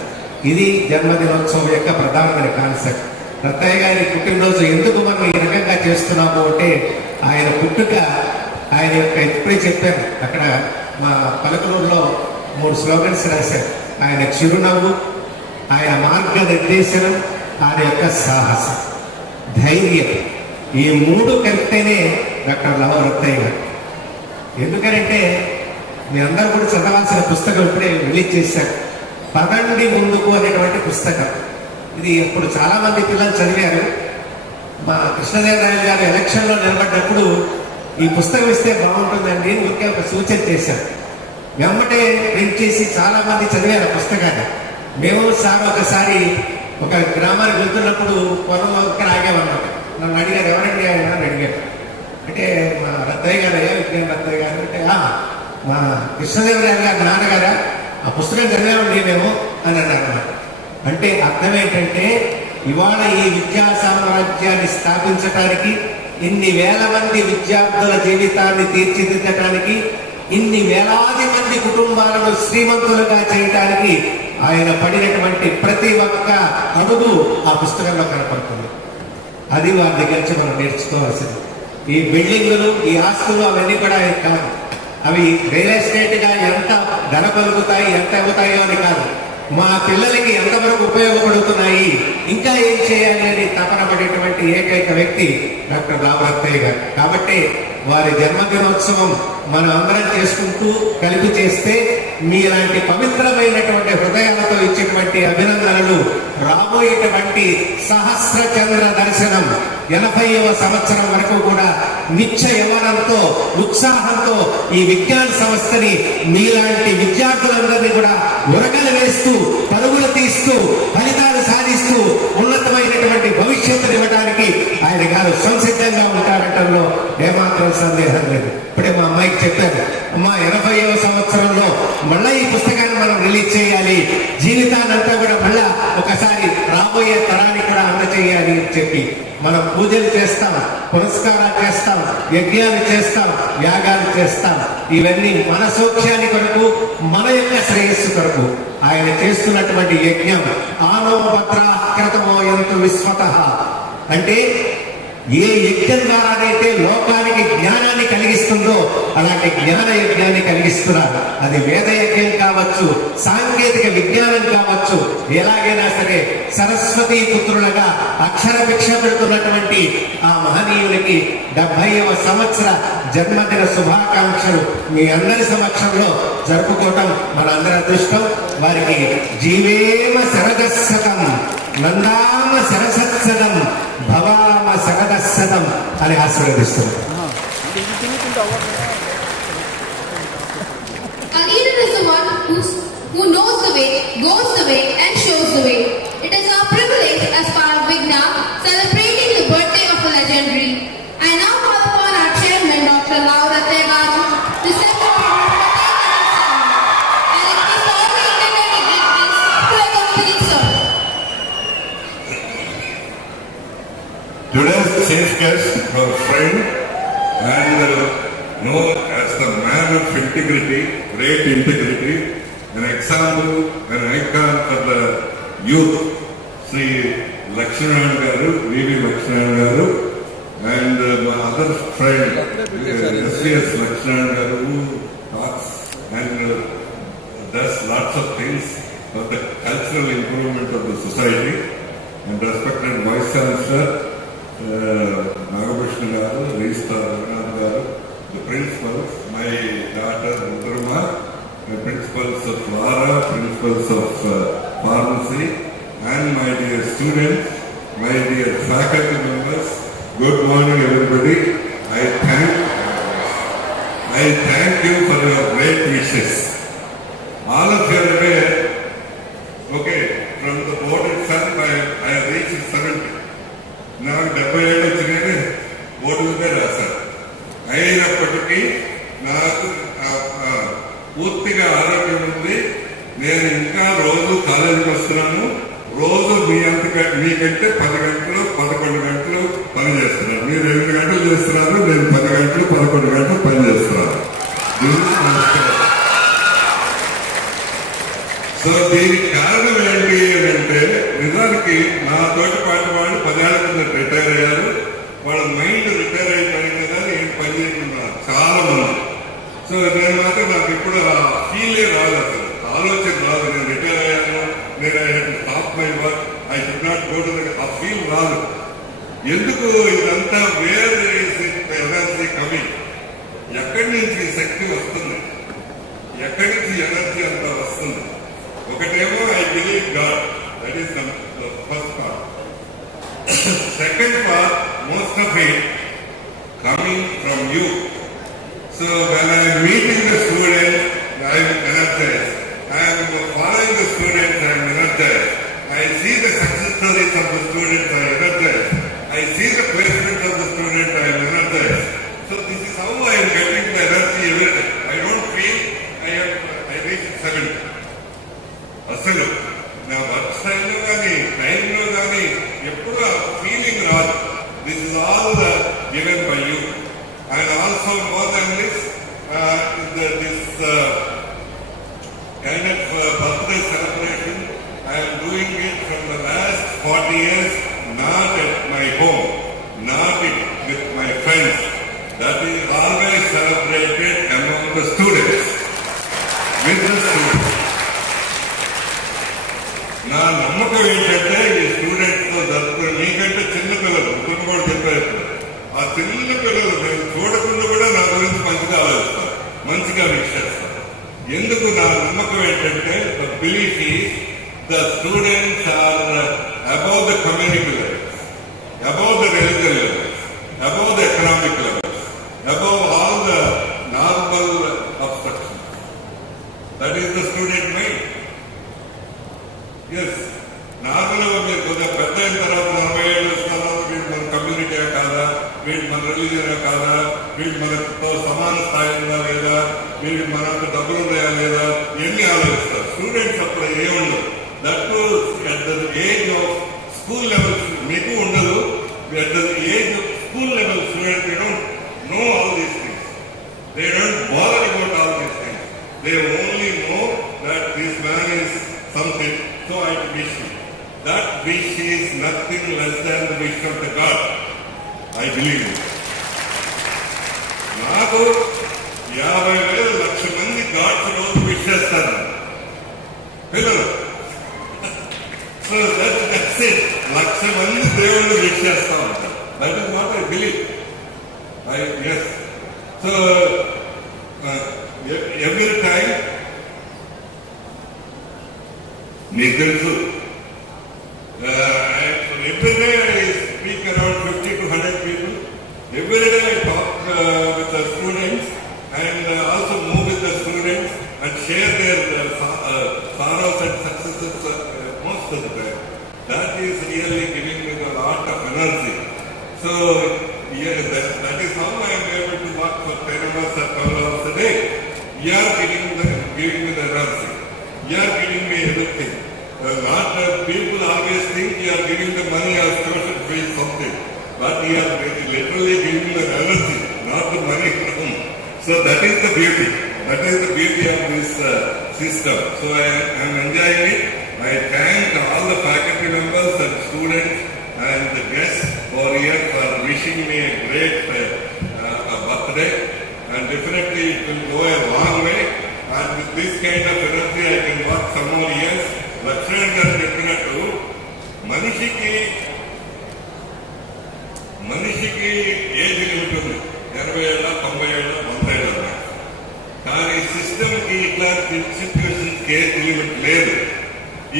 ఇది జన్మదినోత్సవం యొక్క ప్రధానమైన కాన్సెప్ట్. రత్తయ్య గారి పుట్టినరోజు ఎందుకు మనం ఈ రకంగా చేస్తున్నాము అంటే ఆయన పుట్టుక, ఆయన యొక్క ఇప్పుడే చెప్పారు అక్కడ మా పలకలూరులో 3 స్లోగన్స్ రాశారు. ఆయన చిరునవ్వు, ఆయన మార్గనిర్దేశనం, ఆయన యొక్క సాహసం, ధైర్యం, ఈ 3 కలిపితేనే డాక్టర్ లావు రత్తయ్య గారు. ఎందుకనంటే మీ అందరూ కూడా చదవాల్సిన పుస్తకం ఇప్పుడే రిలీజ్ చేశారు, పదండి ముందుకు అనేటువంటి పుస్తకం. ఇది ఇప్పుడు చాలా మంది పిల్లలు చదివారు. మా కృష్ణదేవరాయలు గారు ఎలక్షన్లో నిలబడ్డప్పుడు ఈ పుస్తకం ఇస్తే బాగుంటుందండి ఊరికే ఒక సూచన చేశారు. వెంబటే ప్రింట్ చేసి చాలా మంది చదివారు ఆ పుస్తకాన్ని. మేము సార్ ఒకసారి ఒక గ్రామానికి వెళ్తున్నప్పుడు పొలంలో ఒక్కరు ఆగామన్నమాట. నన్ను అడిగారు, ఎవరండి ఆయన అని అడిగారు. అంటే మా రత్తయ్య గారు, విజ్ఞాన రత్తయ్య గారు అంటే మా కృష్ణదేవరాయలు గారు నాన్నగారా, ఆ పుస్తకం చదివామండి మేము అని అన్నారు అన్నమాట. అంటే అర్థం ఏంటంటే ఇవాళ ఈ విద్యా సామ్రాజ్యాన్ని స్థాపించడానికి, ఇన్ని వేల మంది విద్యార్థుల జీవితాన్ని తీర్చిదిద్దడానికి, ఇన్ని వేలాది మంది కుటుంబాలను శ్రీమంతులుగా చేయడానికి ఆయన పడినటువంటి ప్రతి ఒక్క అడుగు ఆ పుస్తకంలో కనపడుతుంది. అది వారి దగ్గర నుంచి మనం నేర్చుకోవాల్సింది. ఈ బిల్డింగులు, ఈ ఆస్తులు అవన్నీ కూడా కాదు, అవి రియల్ ఎస్టేట్గా ఎంత ధర పలుకుతాయి, ఎంత అవుతాయో అని కాదు, మా పిల్లలకి ఎంతవరకు ఉపయోగపడుతున్నాయి, ఇంకా ఏం చేయాలి అని తపన పడేటువంటి ఏకైక వ్యక్తి డాక్టర్ లావు రత్తయ్య గారు. కాబట్టి వారి జన్మదినోత్సవం మనం అందరం చేసుకుంటూ కలిపి చేస్తే మీలాంటి పవిత్రమైనటువంటి హృదయాలతో ఇచ్చేటువంటి అభినందనలు రాబోయేటువంటి సహస్ర చంద్ర దర్శనం 80వ సంవత్సరం వరకు కూడా నిత్య యవ్వనంతో, ఉత్సాహంతో ఈ విజ్ఞాన సంస్థని మీలాంటి విద్యార్థులందరినీ కూడా ఉరకలు వేస్తూ, పరుగులు తీస్తూ, ఫలితాలు సాధిస్తూ ఉన్నతమైనటువంటి భవిష్యత్తును ఇవ్వడానికి ఆయన గారు సంసిద్ధంగా ఉంటారటంలో ఏమాత్రం సందేహం లేదు. ఇప్పుడే మా అమ్మాయికి చెప్పారు, అమ్మా 80వ సంవత్సరంలో మళ్ళా ఈ పుస్తకాన్ని మనం రిలీజ్ చేయాలి, జీవితాన్నంతా కూడా మళ్ళా ఒకసారి రాబోయే తరానికి కూడా అందచేయాలి అని చెప్పి మనం పూజలు చేస్తాం, పురస్కారాలు చేస్తాం, యజ్ఞాలు చేస్తాం, యాగాలు చేస్తాం. ఇవన్నీ మన సౌఖ్యాన్ని కొరకు, మన యొక్క శ్రేయస్సు కొరకు ఆయన చేస్తున్నటువంటి యజ్ఞం ఆనోభద్రాకృతమోయంతు విశ్వతః అంటే ఏ యజ్ఞం ద్వారానైతే లోకానికి జ్ఞానాన్ని కలిగిస్తుందో అలాంటి జ్ఞాన యజ్ఞాన్ని కలిగిస్తున్నారు. అది వేద యజ్ఞం కావచ్చు, సాంకేతిక విజ్ఞానం కావచ్చు, ఎలాగైనా సరే సరస్వతీ పుత్రులుగా అక్షర భిక్ష పెడుతున్నటువంటి ఆ మహనీయునికి 70వ సంవత్సర జన్మదిన శుభాకాంక్షలు మీ అందరి సమక్షంలో జరుపుకోవటం మన అందరి అదృష్టం. వారికి జీవేమ శరదశతం, నందామ శరసత్సదం, భవామ శరదశతం అని ఆశీర్వదిస్తుంది. A leader is the one who knows the way, goes the way, and shows the way. It is our privilege as part of Vigna celebrating the birthday of a legendary. I now call upon our of integrity, great integrity, an example, an icon for the youth, Sri Lakshmana Garu, V.V. Lakshmana Garu, and my other friend, S.V.S. Lakshmana Garu, who talks and does lots of things for the cultural improvement of the society, and respected Vice Chancellor, Nagabhishna Garu, Registrar Raghunath Garu, the principals, my daughter Udruma, the principals of Vara, principals of pharmacy, and my dear students, my dear faculty members, good morning everybody. I thank you for your great wishes. All of you are aware, okay, from the board itself, I have reached 70. Now, board will be Rasa. అయినప్పటికీ నాకు పూర్తిగా ఆరోగ్యం ఉంది. నేను ఇంకా రోజు కాలేజీకి వస్తున్నాను. రోజు మీకంటే 10 గంటలు 11 గంటలు పని చేస్తున్నాను. మీరు 8 గంటలు చేస్తున్నారు, నేను 10 గంటలు 11 గంటలు పని చేస్తున్నాను. సో దీనికి కారణం ఏంటి అంటే, నిజానికి నా తోటి పాటు వాళ్ళు 10 ఏళ్ల కింద రిటైర్ అయ్యారు. వాళ్ళ మైండ్ రిటైర్ అయిపోయింది కదా, ఏం పని చేయకున్నారు చాలా మంది. సో నేను మాత్రం నాకు ఇప్పుడు ఆ ఫీలే రాదు, అసలు ఆలోచన రాదు. నేను రిటైర్ అయ్యాను, నేను I head to stop my work, I should not go to ఆ ఫీల్ రాదు. ఎందుకు ఇదంతా where is it energy coming? ఎక్కడి నుంచి శక్తి వస్తుంది? ఎక్కడి నుంచి ఎనర్జీ అంతా వస్తుంది? ఒకటేమో I believe God, that is the first part. Second part, most of it coming from you. So when I am meeting the students, I am energized. I am following the students, I am energized. I see the success stories of the students, I am energized. I see the placements of the students, I am energized. So this is how I am getting the energy every day. I don't feel I reached 70. అసలు నా వర్క్ స్టైల్లో కానీ టైంలో కానీ ఎప్పుడు ఆ ఫీలింగ్ రాదు. This is all given by you. And also more than this, this kind of birthday celebration, I am doing it from the last 40 years, not at my home, not with my friends. That is always celebrated among the students, with the students. నా నమ్మకం ఏంటంటే, ఈ స్టూడెంట్స్ తో జరుపుకుని మీకంటే చిన్న పిల్లలు కొన్ని కూడా చెప్పారు, ఆ చిన్న పిల్లలు నేను చూడకుండా కూడా నా గురించి మంచిగా ఆలోచిస్తారు, మంచిగా విష్ చేస్తారు. ఎందుకు నా నమ్మకం ఏంటంటే, the belief is the students are above the community levels, above the religion levels, above the economic levels, above all the normal obstructions. That is the student mind. Yes, నార్మల్గా మీరు కొద్దిగా పెద్ద అయిన తర్వాత 40 ఏళ్ళు తర్వాత వీళ్ళు మన కమ్యూనిటీ కాదా, వీళ్ళు మన రిలీజియన్ కాదా, వీళ్ళు మనతో సమాన స్థాయి ఉందా లేదా, వీళ్ళు మనంత డబ్బులు ఉన్నాయా లేదా, ఇవన్నీ ఆలోచిస్తారు. స్టూడెంట్స్ అప్పుడు ఏముండదు. That at the age of school level మీకు ఉండదు. At the age of school level student they don't know all these things, they don't bother about all these things. They only know that this man is something, so I wish you. That wish is nothing less than the wish of the God. I believe it. నాకు 50,000 లక్ష మంది గాడ్స్ రోజు విష్ చేస్తారు పిల్లలు. So that's it. 1,00,000 మంది దేవుళ్ళు wish చేస్తా ఉంటారు. That is what I believe. Yes. So every time మీకు తెలుసు, every day I speak around 50 to 100 people. Every day I talk with the students and also move with the students and share their sorrows and successes most of the time. That is really giving me a lot of energy. So yeah, that is how I am able to work for 10 hours or 12 hours a day. You are giving me the energy. You are giving me everything. Not people always think you are giving the money or social fees something, but you are literally giving the energy, not the money. So that is the beauty. That is the beauty of this system. So I am enjoying it. I thank all the faculty members and students and the guests who are here for wishing me a great birthday. And definitely it will go a long way. And with this kind of energy I can work some more years. Lathaiah garu cheppinattu మనిషికి age limit ఉంది, 80 ఏళ్ళ 90 ఏళ్ళ 100 ఏళ్ళ. కానీ సిస్టమ్కి ఇట్లాంటి ఇన్స్టిట్యూషన్స్కి age limit లేదు.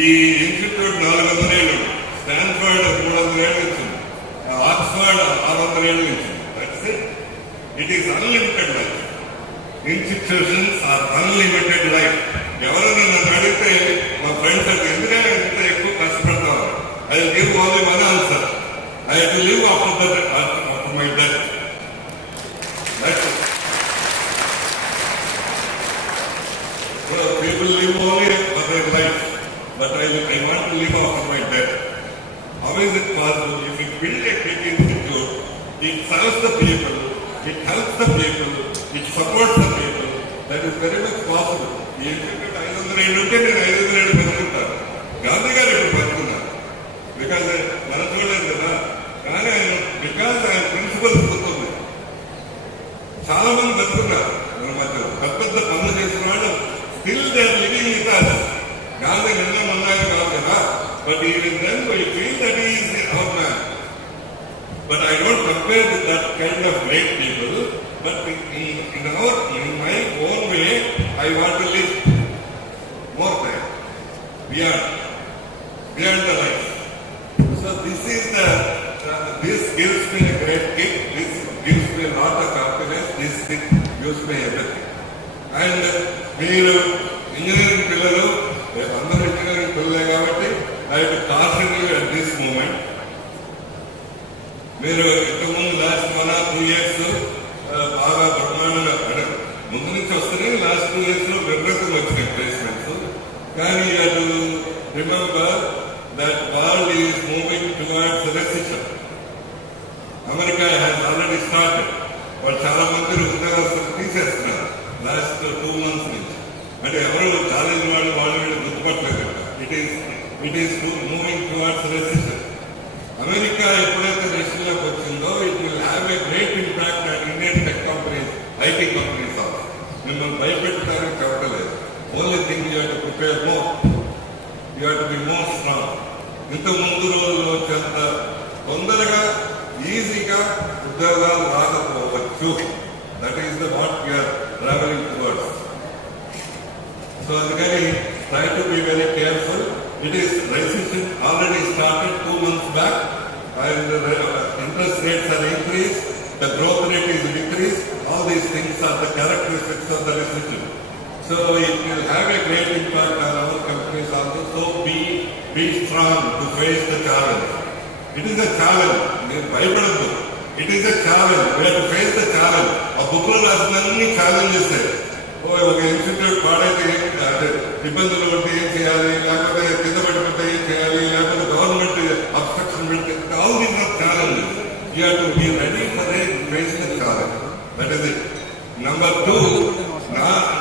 ఈ ఇన్స్టిట్యూట్ 400 ఏళ్ళు, స్టాన్ఫర్డ్ 300 ఏళ్ళు ఇచ్చింది, ఆక్స్ఫర్డ్ 600 ఏళ్ళు ఇచ్చింది. That's it is unlimited life. Institutions are unlimited life. ఎవరైనా నన్ను అడిగితే మా ఫ్రెండ్స్ అంటే ఎందుకంటే ఇంత ఎక్కువ కష్టపడతారు, I will give only one answer. I have to live after my death. That's it. So people live only for their life, but I want to live after my death. How is it possible? If you build a big institute, it serves the people, it helps the people, it supports the people. That is very much possible. The institute 500 ఏళ్ళు ఉంటే నేను 500 ఏళ్ళు బతుకుంటాను. గాంధీ గారు ఇప్పుడు బతుకున్నారు. బికాజ్ మనం చూడలేదు కదా. కానీ బికాజ్ ఆయన ప్రిన్సిపల్స్ గుర్తుంది. చాలా మంది బతుకున్నారు మన మధ్యలో, పెద్ద పెద్ద పనులు చేసిన వాళ్ళు still they are living with us. Gandhi నిన్న మొన్నగా కాదు కదా, but even then we feel that is our man. But I don't compare with that kind of great people. But in my own way I want to live more time beyond the life. So this gives me a great gift. This gives me a lot of confidence. This gives me everything. And మీరు ఇంజనీరింగ్ పిల్లలు, అందరూ ఇంజనీరింగ్ పిల్లలే కాబట్టి I have to caution you at this moment. మీరు ఇంతకుముందు లాస్ట్ 1 or 2 years బాగా బ్రహ్మాండంగా ముందు నుంచి వస్తేనే లాస్ట్ 2 years లో విపరీతం వచ్చినాయి ప్లేస్మెంట్స్. కానీ you have to remember that world is moving towards recession. America has already started. వాళ్ళు చాలా మంది ఉద్యోగస్తులు తీసేస్తున్నారు లాస్ట్ 2 months నుంచి. అంటే ఎవరు ఛాలెంజ్ వాళ్ళు గుర్తుపట్టలేదు. It is moving towards recession. America ఎప్పుడైతే రెసిషన్లోకి వచ్చిందో it will have a great impact on Indian tech companies, IT companies of. మిమ్మల్ని భయపెట్టడానికి చెప్పలేదు. Only thing you have to prepare more, you have to be more strong. ఇంత ముందు రోజుల్లో వచ్చేంత తొందరగా ఈజీగా ఉద్యోగాలు రాకపోవచ్చు. That is the what we are travelling towards. So అందుకని try to be very careful. It is recession already started 2 months back and interest rates are increase, the growth rate is decrease. All these things are the characteristics of the recession. So it will have a great impact on our companies also. So be strong to face the challenge. It is a challenge. భయపడద్దు. It is a challenge. We have to face the challenge. ఆ బుక్ లో రాసిన అన్ని ఛాలెంజెస్. ఒక ఇన్స్టిట్యూట్ పాడైతే అంటే ఇబ్బందులు ఉంటే ఏం చేయాలి, లేకపోతే కింద పడిపోతే ఏం చేయాలి, లేకపోతే గవర్నమెంట్ అబ్స్ట్రక్షన్ పెడితే all these are challenges. You have to be ready for a face the challenge. That is it. Number 2,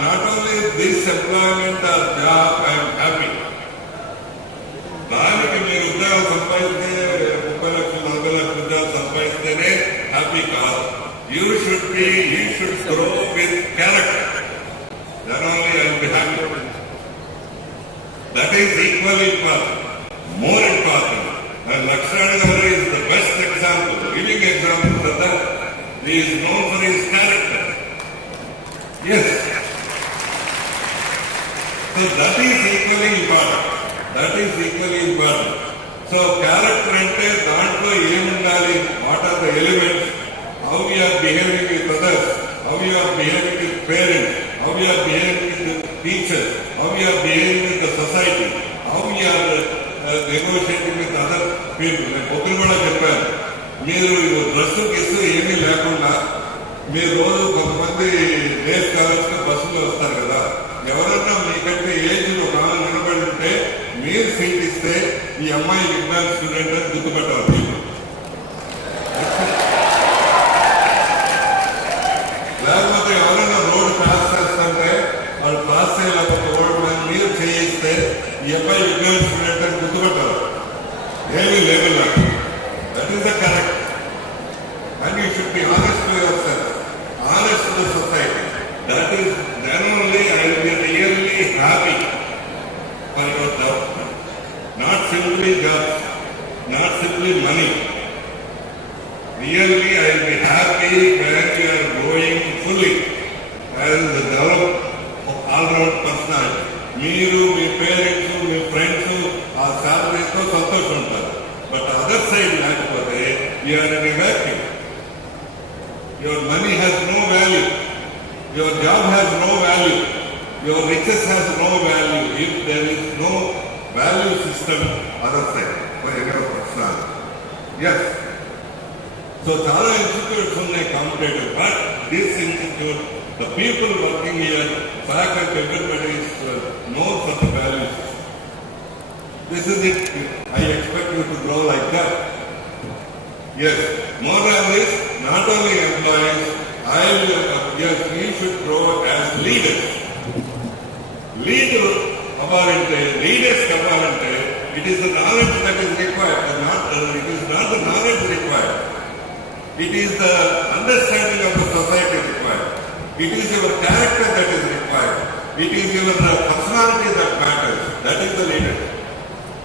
not only this employment or job I am happy. దానికి మీరు ఉద్యోగం సంపాదిస్తే 30 లక్షలు 40 లక్షలు ఉద్యోగం సంపాదిస్తేనే హ్యాపీ కాదు. You should grow with character. Then only I will be happy. That is equally important, more important. And Lathaiah garu is the best example, living example for that. He is known for his character. Yes. So that is equally important. So character ante daantlo em undali, what are the elements, how we are behaving with others, how we are behaving with parents, how we are behaving with teachers, how we are behaving with the society, how we are negotiating with other people. ఒకరు కూడా చెప్పారు, మీరు డ్రెస్ గిస్సు ఏమీ లేకుండా మీరు రోజు కొంతమంది డేస్ కాలేజ్ బస్సులో వస్తారు కదా, ఎవరన్నా మీకంటే ఏజ్ ఒక ఆమె నిలబడి ఉంటే మీరు సీట్ ఇస్తే ఈ అమ్మాయి విజ్ఞాన స్టూడెంట్ అని గుర్తుపట్టారు people. లేకపోతే ఎవరైనా రోడ్డు క్రాస్ చేస్తుంటే then only I will be really happy for your development. Not simply jobs, not simply money. Really, I will be happy when you are growing fully as the developed all-round personality. మీరు మీ పేరెంట్స్ మీ ఫ్రెండ్స్ ఆ శాలరీతో సంతోషం ఉంటారు. But other side లేకపోతే you're in a vacuum. Your money has no value, your job has no value, your riches has no value if there is no value system other side for ever personality. Yes, so చాలా institutes ఉన్నాయి competitive, but this institute, the people working here, faculty, everybody is known for the values. This is it. I expect you to grow like that. Yes, more than this, not only employees, yes, we should grow as leaders. Leaders kavalante, it is the knowledge that is required, it is not the knowledge required. It is the understanding of the society required. It is your character that is required. It is your personality that matters. That is the leader.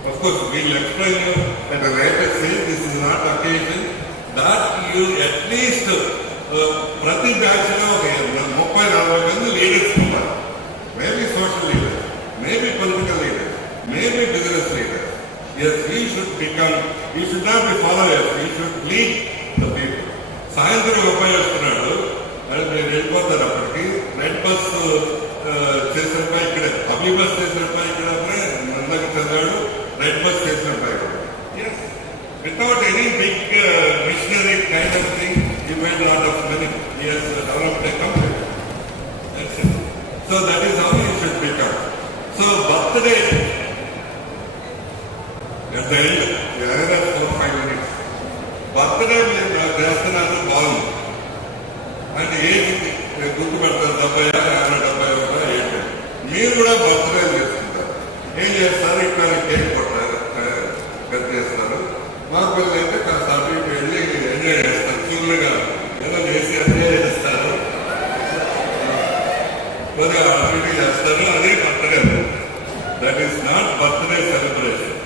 Of course, we will explain you at a later stage. This is not occasion that you at least prati batch lo 30-40 మంది leaders uన్నారు. Maybe social leaders, maybe political leaders, maybe business leaders. Yes, we should not be followers. We should lead the people. సాయంత్రం అబ్బాయి వస్తున్నాడు, నేను వెళ్ళిపోతారు. అప్పటికి red bus చేసినప్ప ఇక్కడ పబ్లిక్ బస్ చేసినప్ప ఇక్కడ మందకి చదివాడు, రెడ్ బస్ చేసినప్ప without any big machinery kind of thing you made lot of money. He has developed a company. So that is how you should become. So birthday at the end 4-5 minutes birthday మీరు చేస్తున్నారు, బాగుంది. అంటే ఏది గుర్తుపెడతారు, 70-80 ఏంటి. మీరు కూడా బర్త్డే చేసుకుంటారు. ఏం చేస్తారు, ఇక్కడ కేక్ కొట్టారు, కట్ చేస్తారు. మా పిల్లలు అయితే కాస్త అటు ఇటు వెళ్ళి ఎంజాయ్ చేస్తారు. చూడగా ఏదో చేసి ఎంజాయ్ చేస్తారు, కొద్దిగా అటు ఇటు చేస్తారు. అదే birthday. That is not birthday celebration.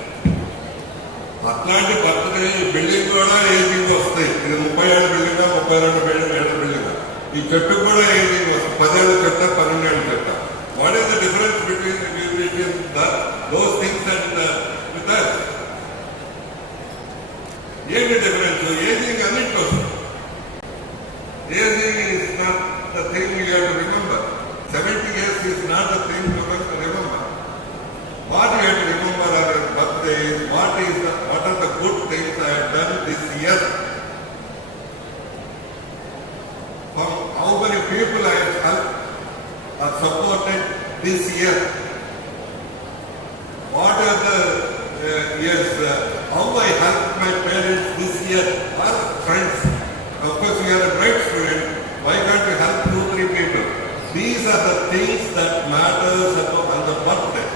అట్లాంటి బర్త్డే బిల్డింగ్ కూడా ఏజింగ్ వస్తాయి. ఇది 30 ఏళ్ళ బిల్డింగ్, 32 ఏళ్ళ బిల్డింగ్. ఈ చెట్టు కూడా ఏజింగ్ వస్తుంది. 10 ఏళ్ళ చెట్ట, 12 ఏళ్ళ చెట్ట. What is the difference between those things and with us? ఏంటి డిఫరెన్స్? ఏజింగ్ అన్నింటి వస్తుంది. Ageing is not the thing you have to remember. 70 years is not the thing to remember. What you have to remember are your birthdays, what are the good things I have done this year, how many people I have helped or supported this year, what are the how I helped my parents this year or friends. Of course, you are a bright student, why can't you help 2-3 people? These are the things that matters on the birthday.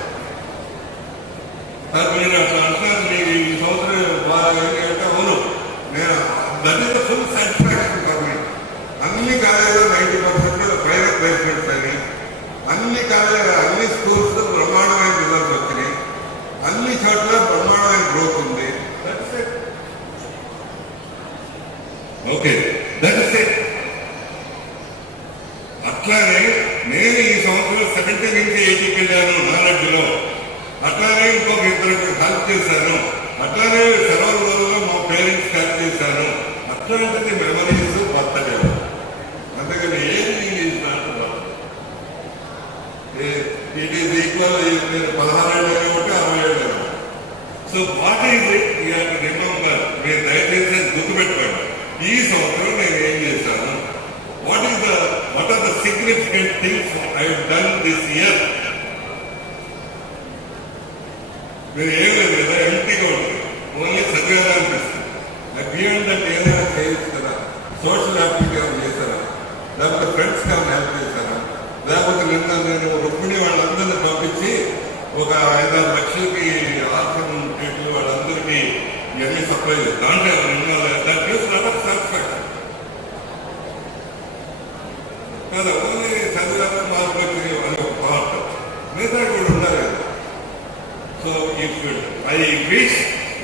మీరు అట్లా అంటారు, మీరు ఈ సంవత్సరం బాగా అంటే అవును, నేను that is the full satisfaction for me. అన్ని కాలేజీలో 90% ప్రైవేట్ ప్లేస్మెంట్స్ అని, అన్ని కాలేజీలు అన్ని స్కూల్స్ బ్రహ్మాండమైన రిజల్ట్స్ వచ్చినాయి, అన్ని చోట్ల బ్రహ్మాండమైన గ్రోత్ ఉంది. That's it. Okay, that's it. అట్లానే నేను ఈ సంవత్సరం 70 నుంచి 80కి వెళ్ళాను నాలెడ్జ్లో. అట్లానే ఇంకొక ఇద్దరికి హెల్ప్ చేశాను. అట్లానే సెలవులలో మా పేరెంట్స్ హెల్ప్ చేశాను. అట్లాంటిది మెమరీస్ బర్త్డే. అందుకని ageing is not birthday. It is equal. మీరు 16 ఏళ్ళు ఒకటి 60 ఏళ్ళు. So what is it you have to remember. మీరు దయచేసి గుర్తుపెట్టుకోండి, ఈ సంవత్సరం నేను ఏం చేశాను. What are the significant things I have done this year. మీరు ఏం లేదు కదా, ఎంటీగా ఉంటుంది, ఓన్లీ చదివేయాలనిపిస్తుంది. బియాండ్ దట్ ఏదైనా చేయొచ్చు కదా. సోషల్ యాక్టివిటీ ఏమైనా చేశారా, లేకపోతే ఫ్రెండ్స్ ఏమైనా హెల్ప్ చేశారా, లేకపోతే నిన్న నేను రుక్మిణి వాళ్ళందరినీ పంపించి ఒక 5-6 లక్షలకి ఆర్ఫన్ ట్రీట్లు వాళ్ళందరికీ ఇవన్నీ సప్లై చేస్తాను. దాంట్లో that gives lot of satisfaction కదా. ఓన్లీ చదివేయాలని మార్పు వచ్చింది if I wish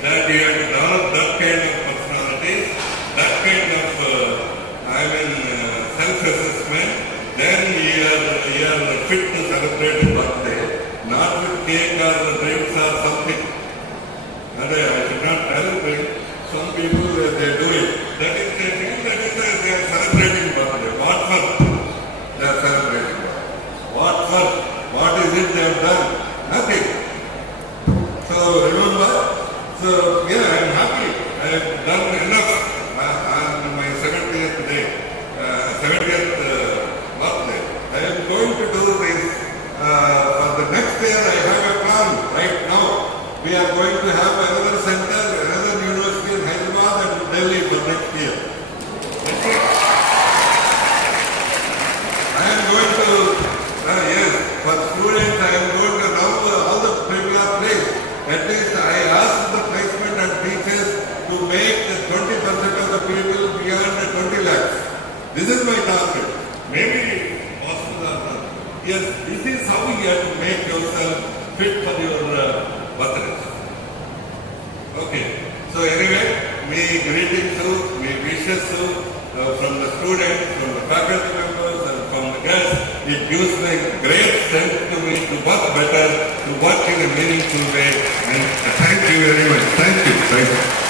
that you have developed that kind of personality, that kind of self-assessment, then you are fit to celebrate a birthday, not with cake or drinks or something. And I should not tell them. Some people they do it. That is the thing. That is they are celebrating birthday. What for? They are celebrating. What for? What is it they have done? Nothing. So remember. So yeah, I am happy. I have done enough on my 70th day, 70th birthday. I am going to do this for the next year. I have a plan right now. We are going to have another center, another university in Hyderabad and Delhi for next year. Okay. I am going to, yes, for students I am going to now all the people are placed. At least I asked the placement and teachers to make 20% of the people beyond 20 lakhs. This is my target. Maybe possible or not. Yes, this is how you have to make yourself fit for your birthday. Okay. So anyway, me greetings to, me wishes to from the students, from the faculty members and from the guests. It gives me great strength to me to work better, to work in a meaningful way. And thank you very much. Thank you. Thank you.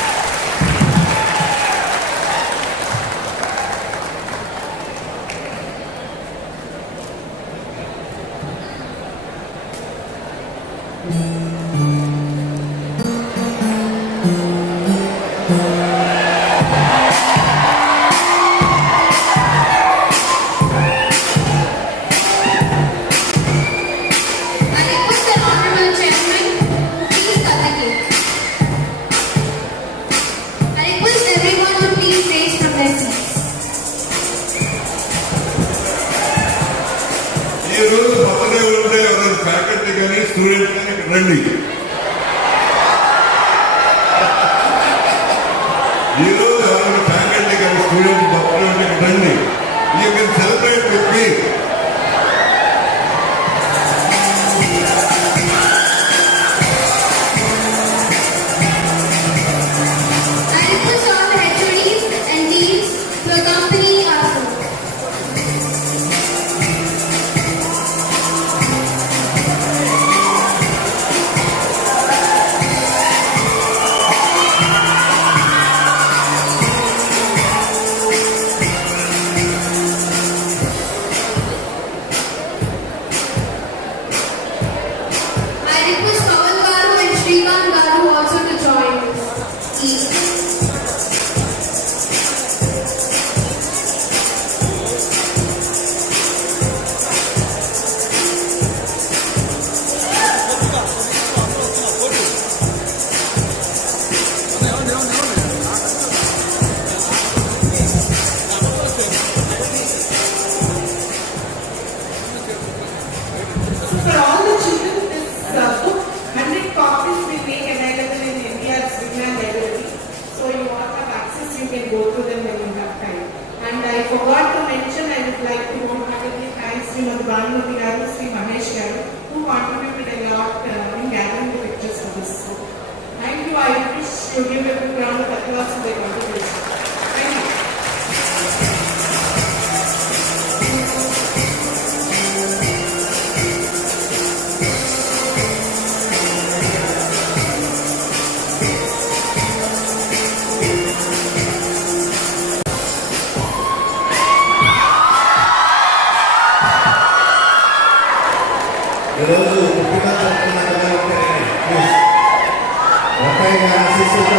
Rathaiah ఆశీస్సులతో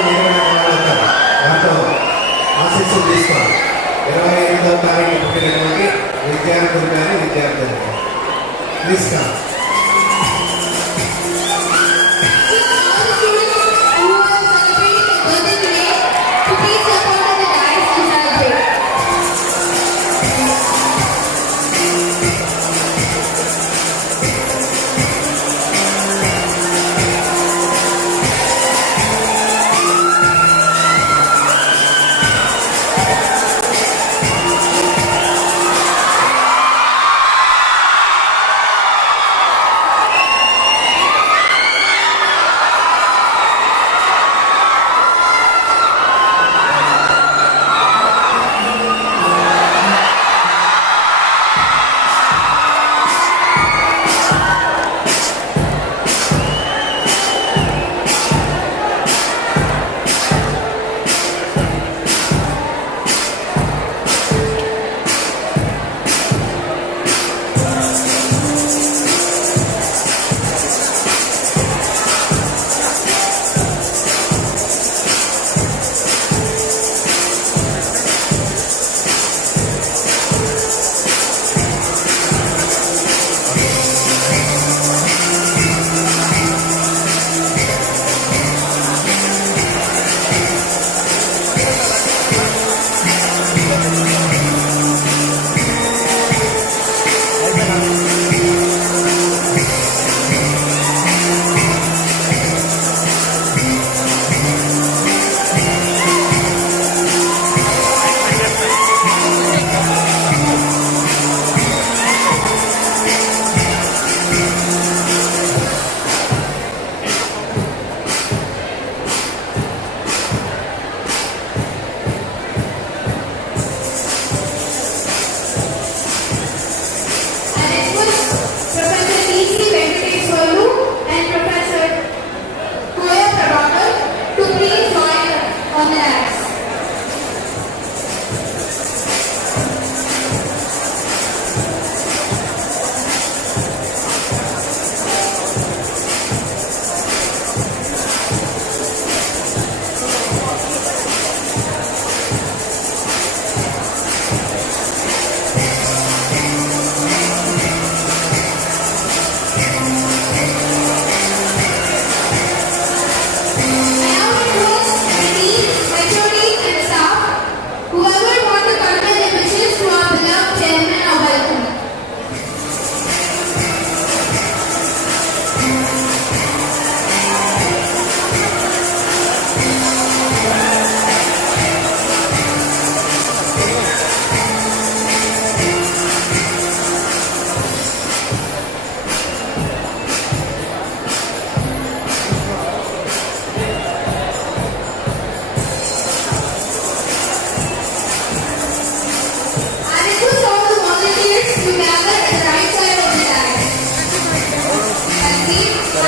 వారితో ఆశీస్సులు తీసుకోవాలి. 28వ తారీఖు పుట్టినటువంటి విద్యార్థులు కానీ విద్యార్థులు తీసుకోవాలి.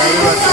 5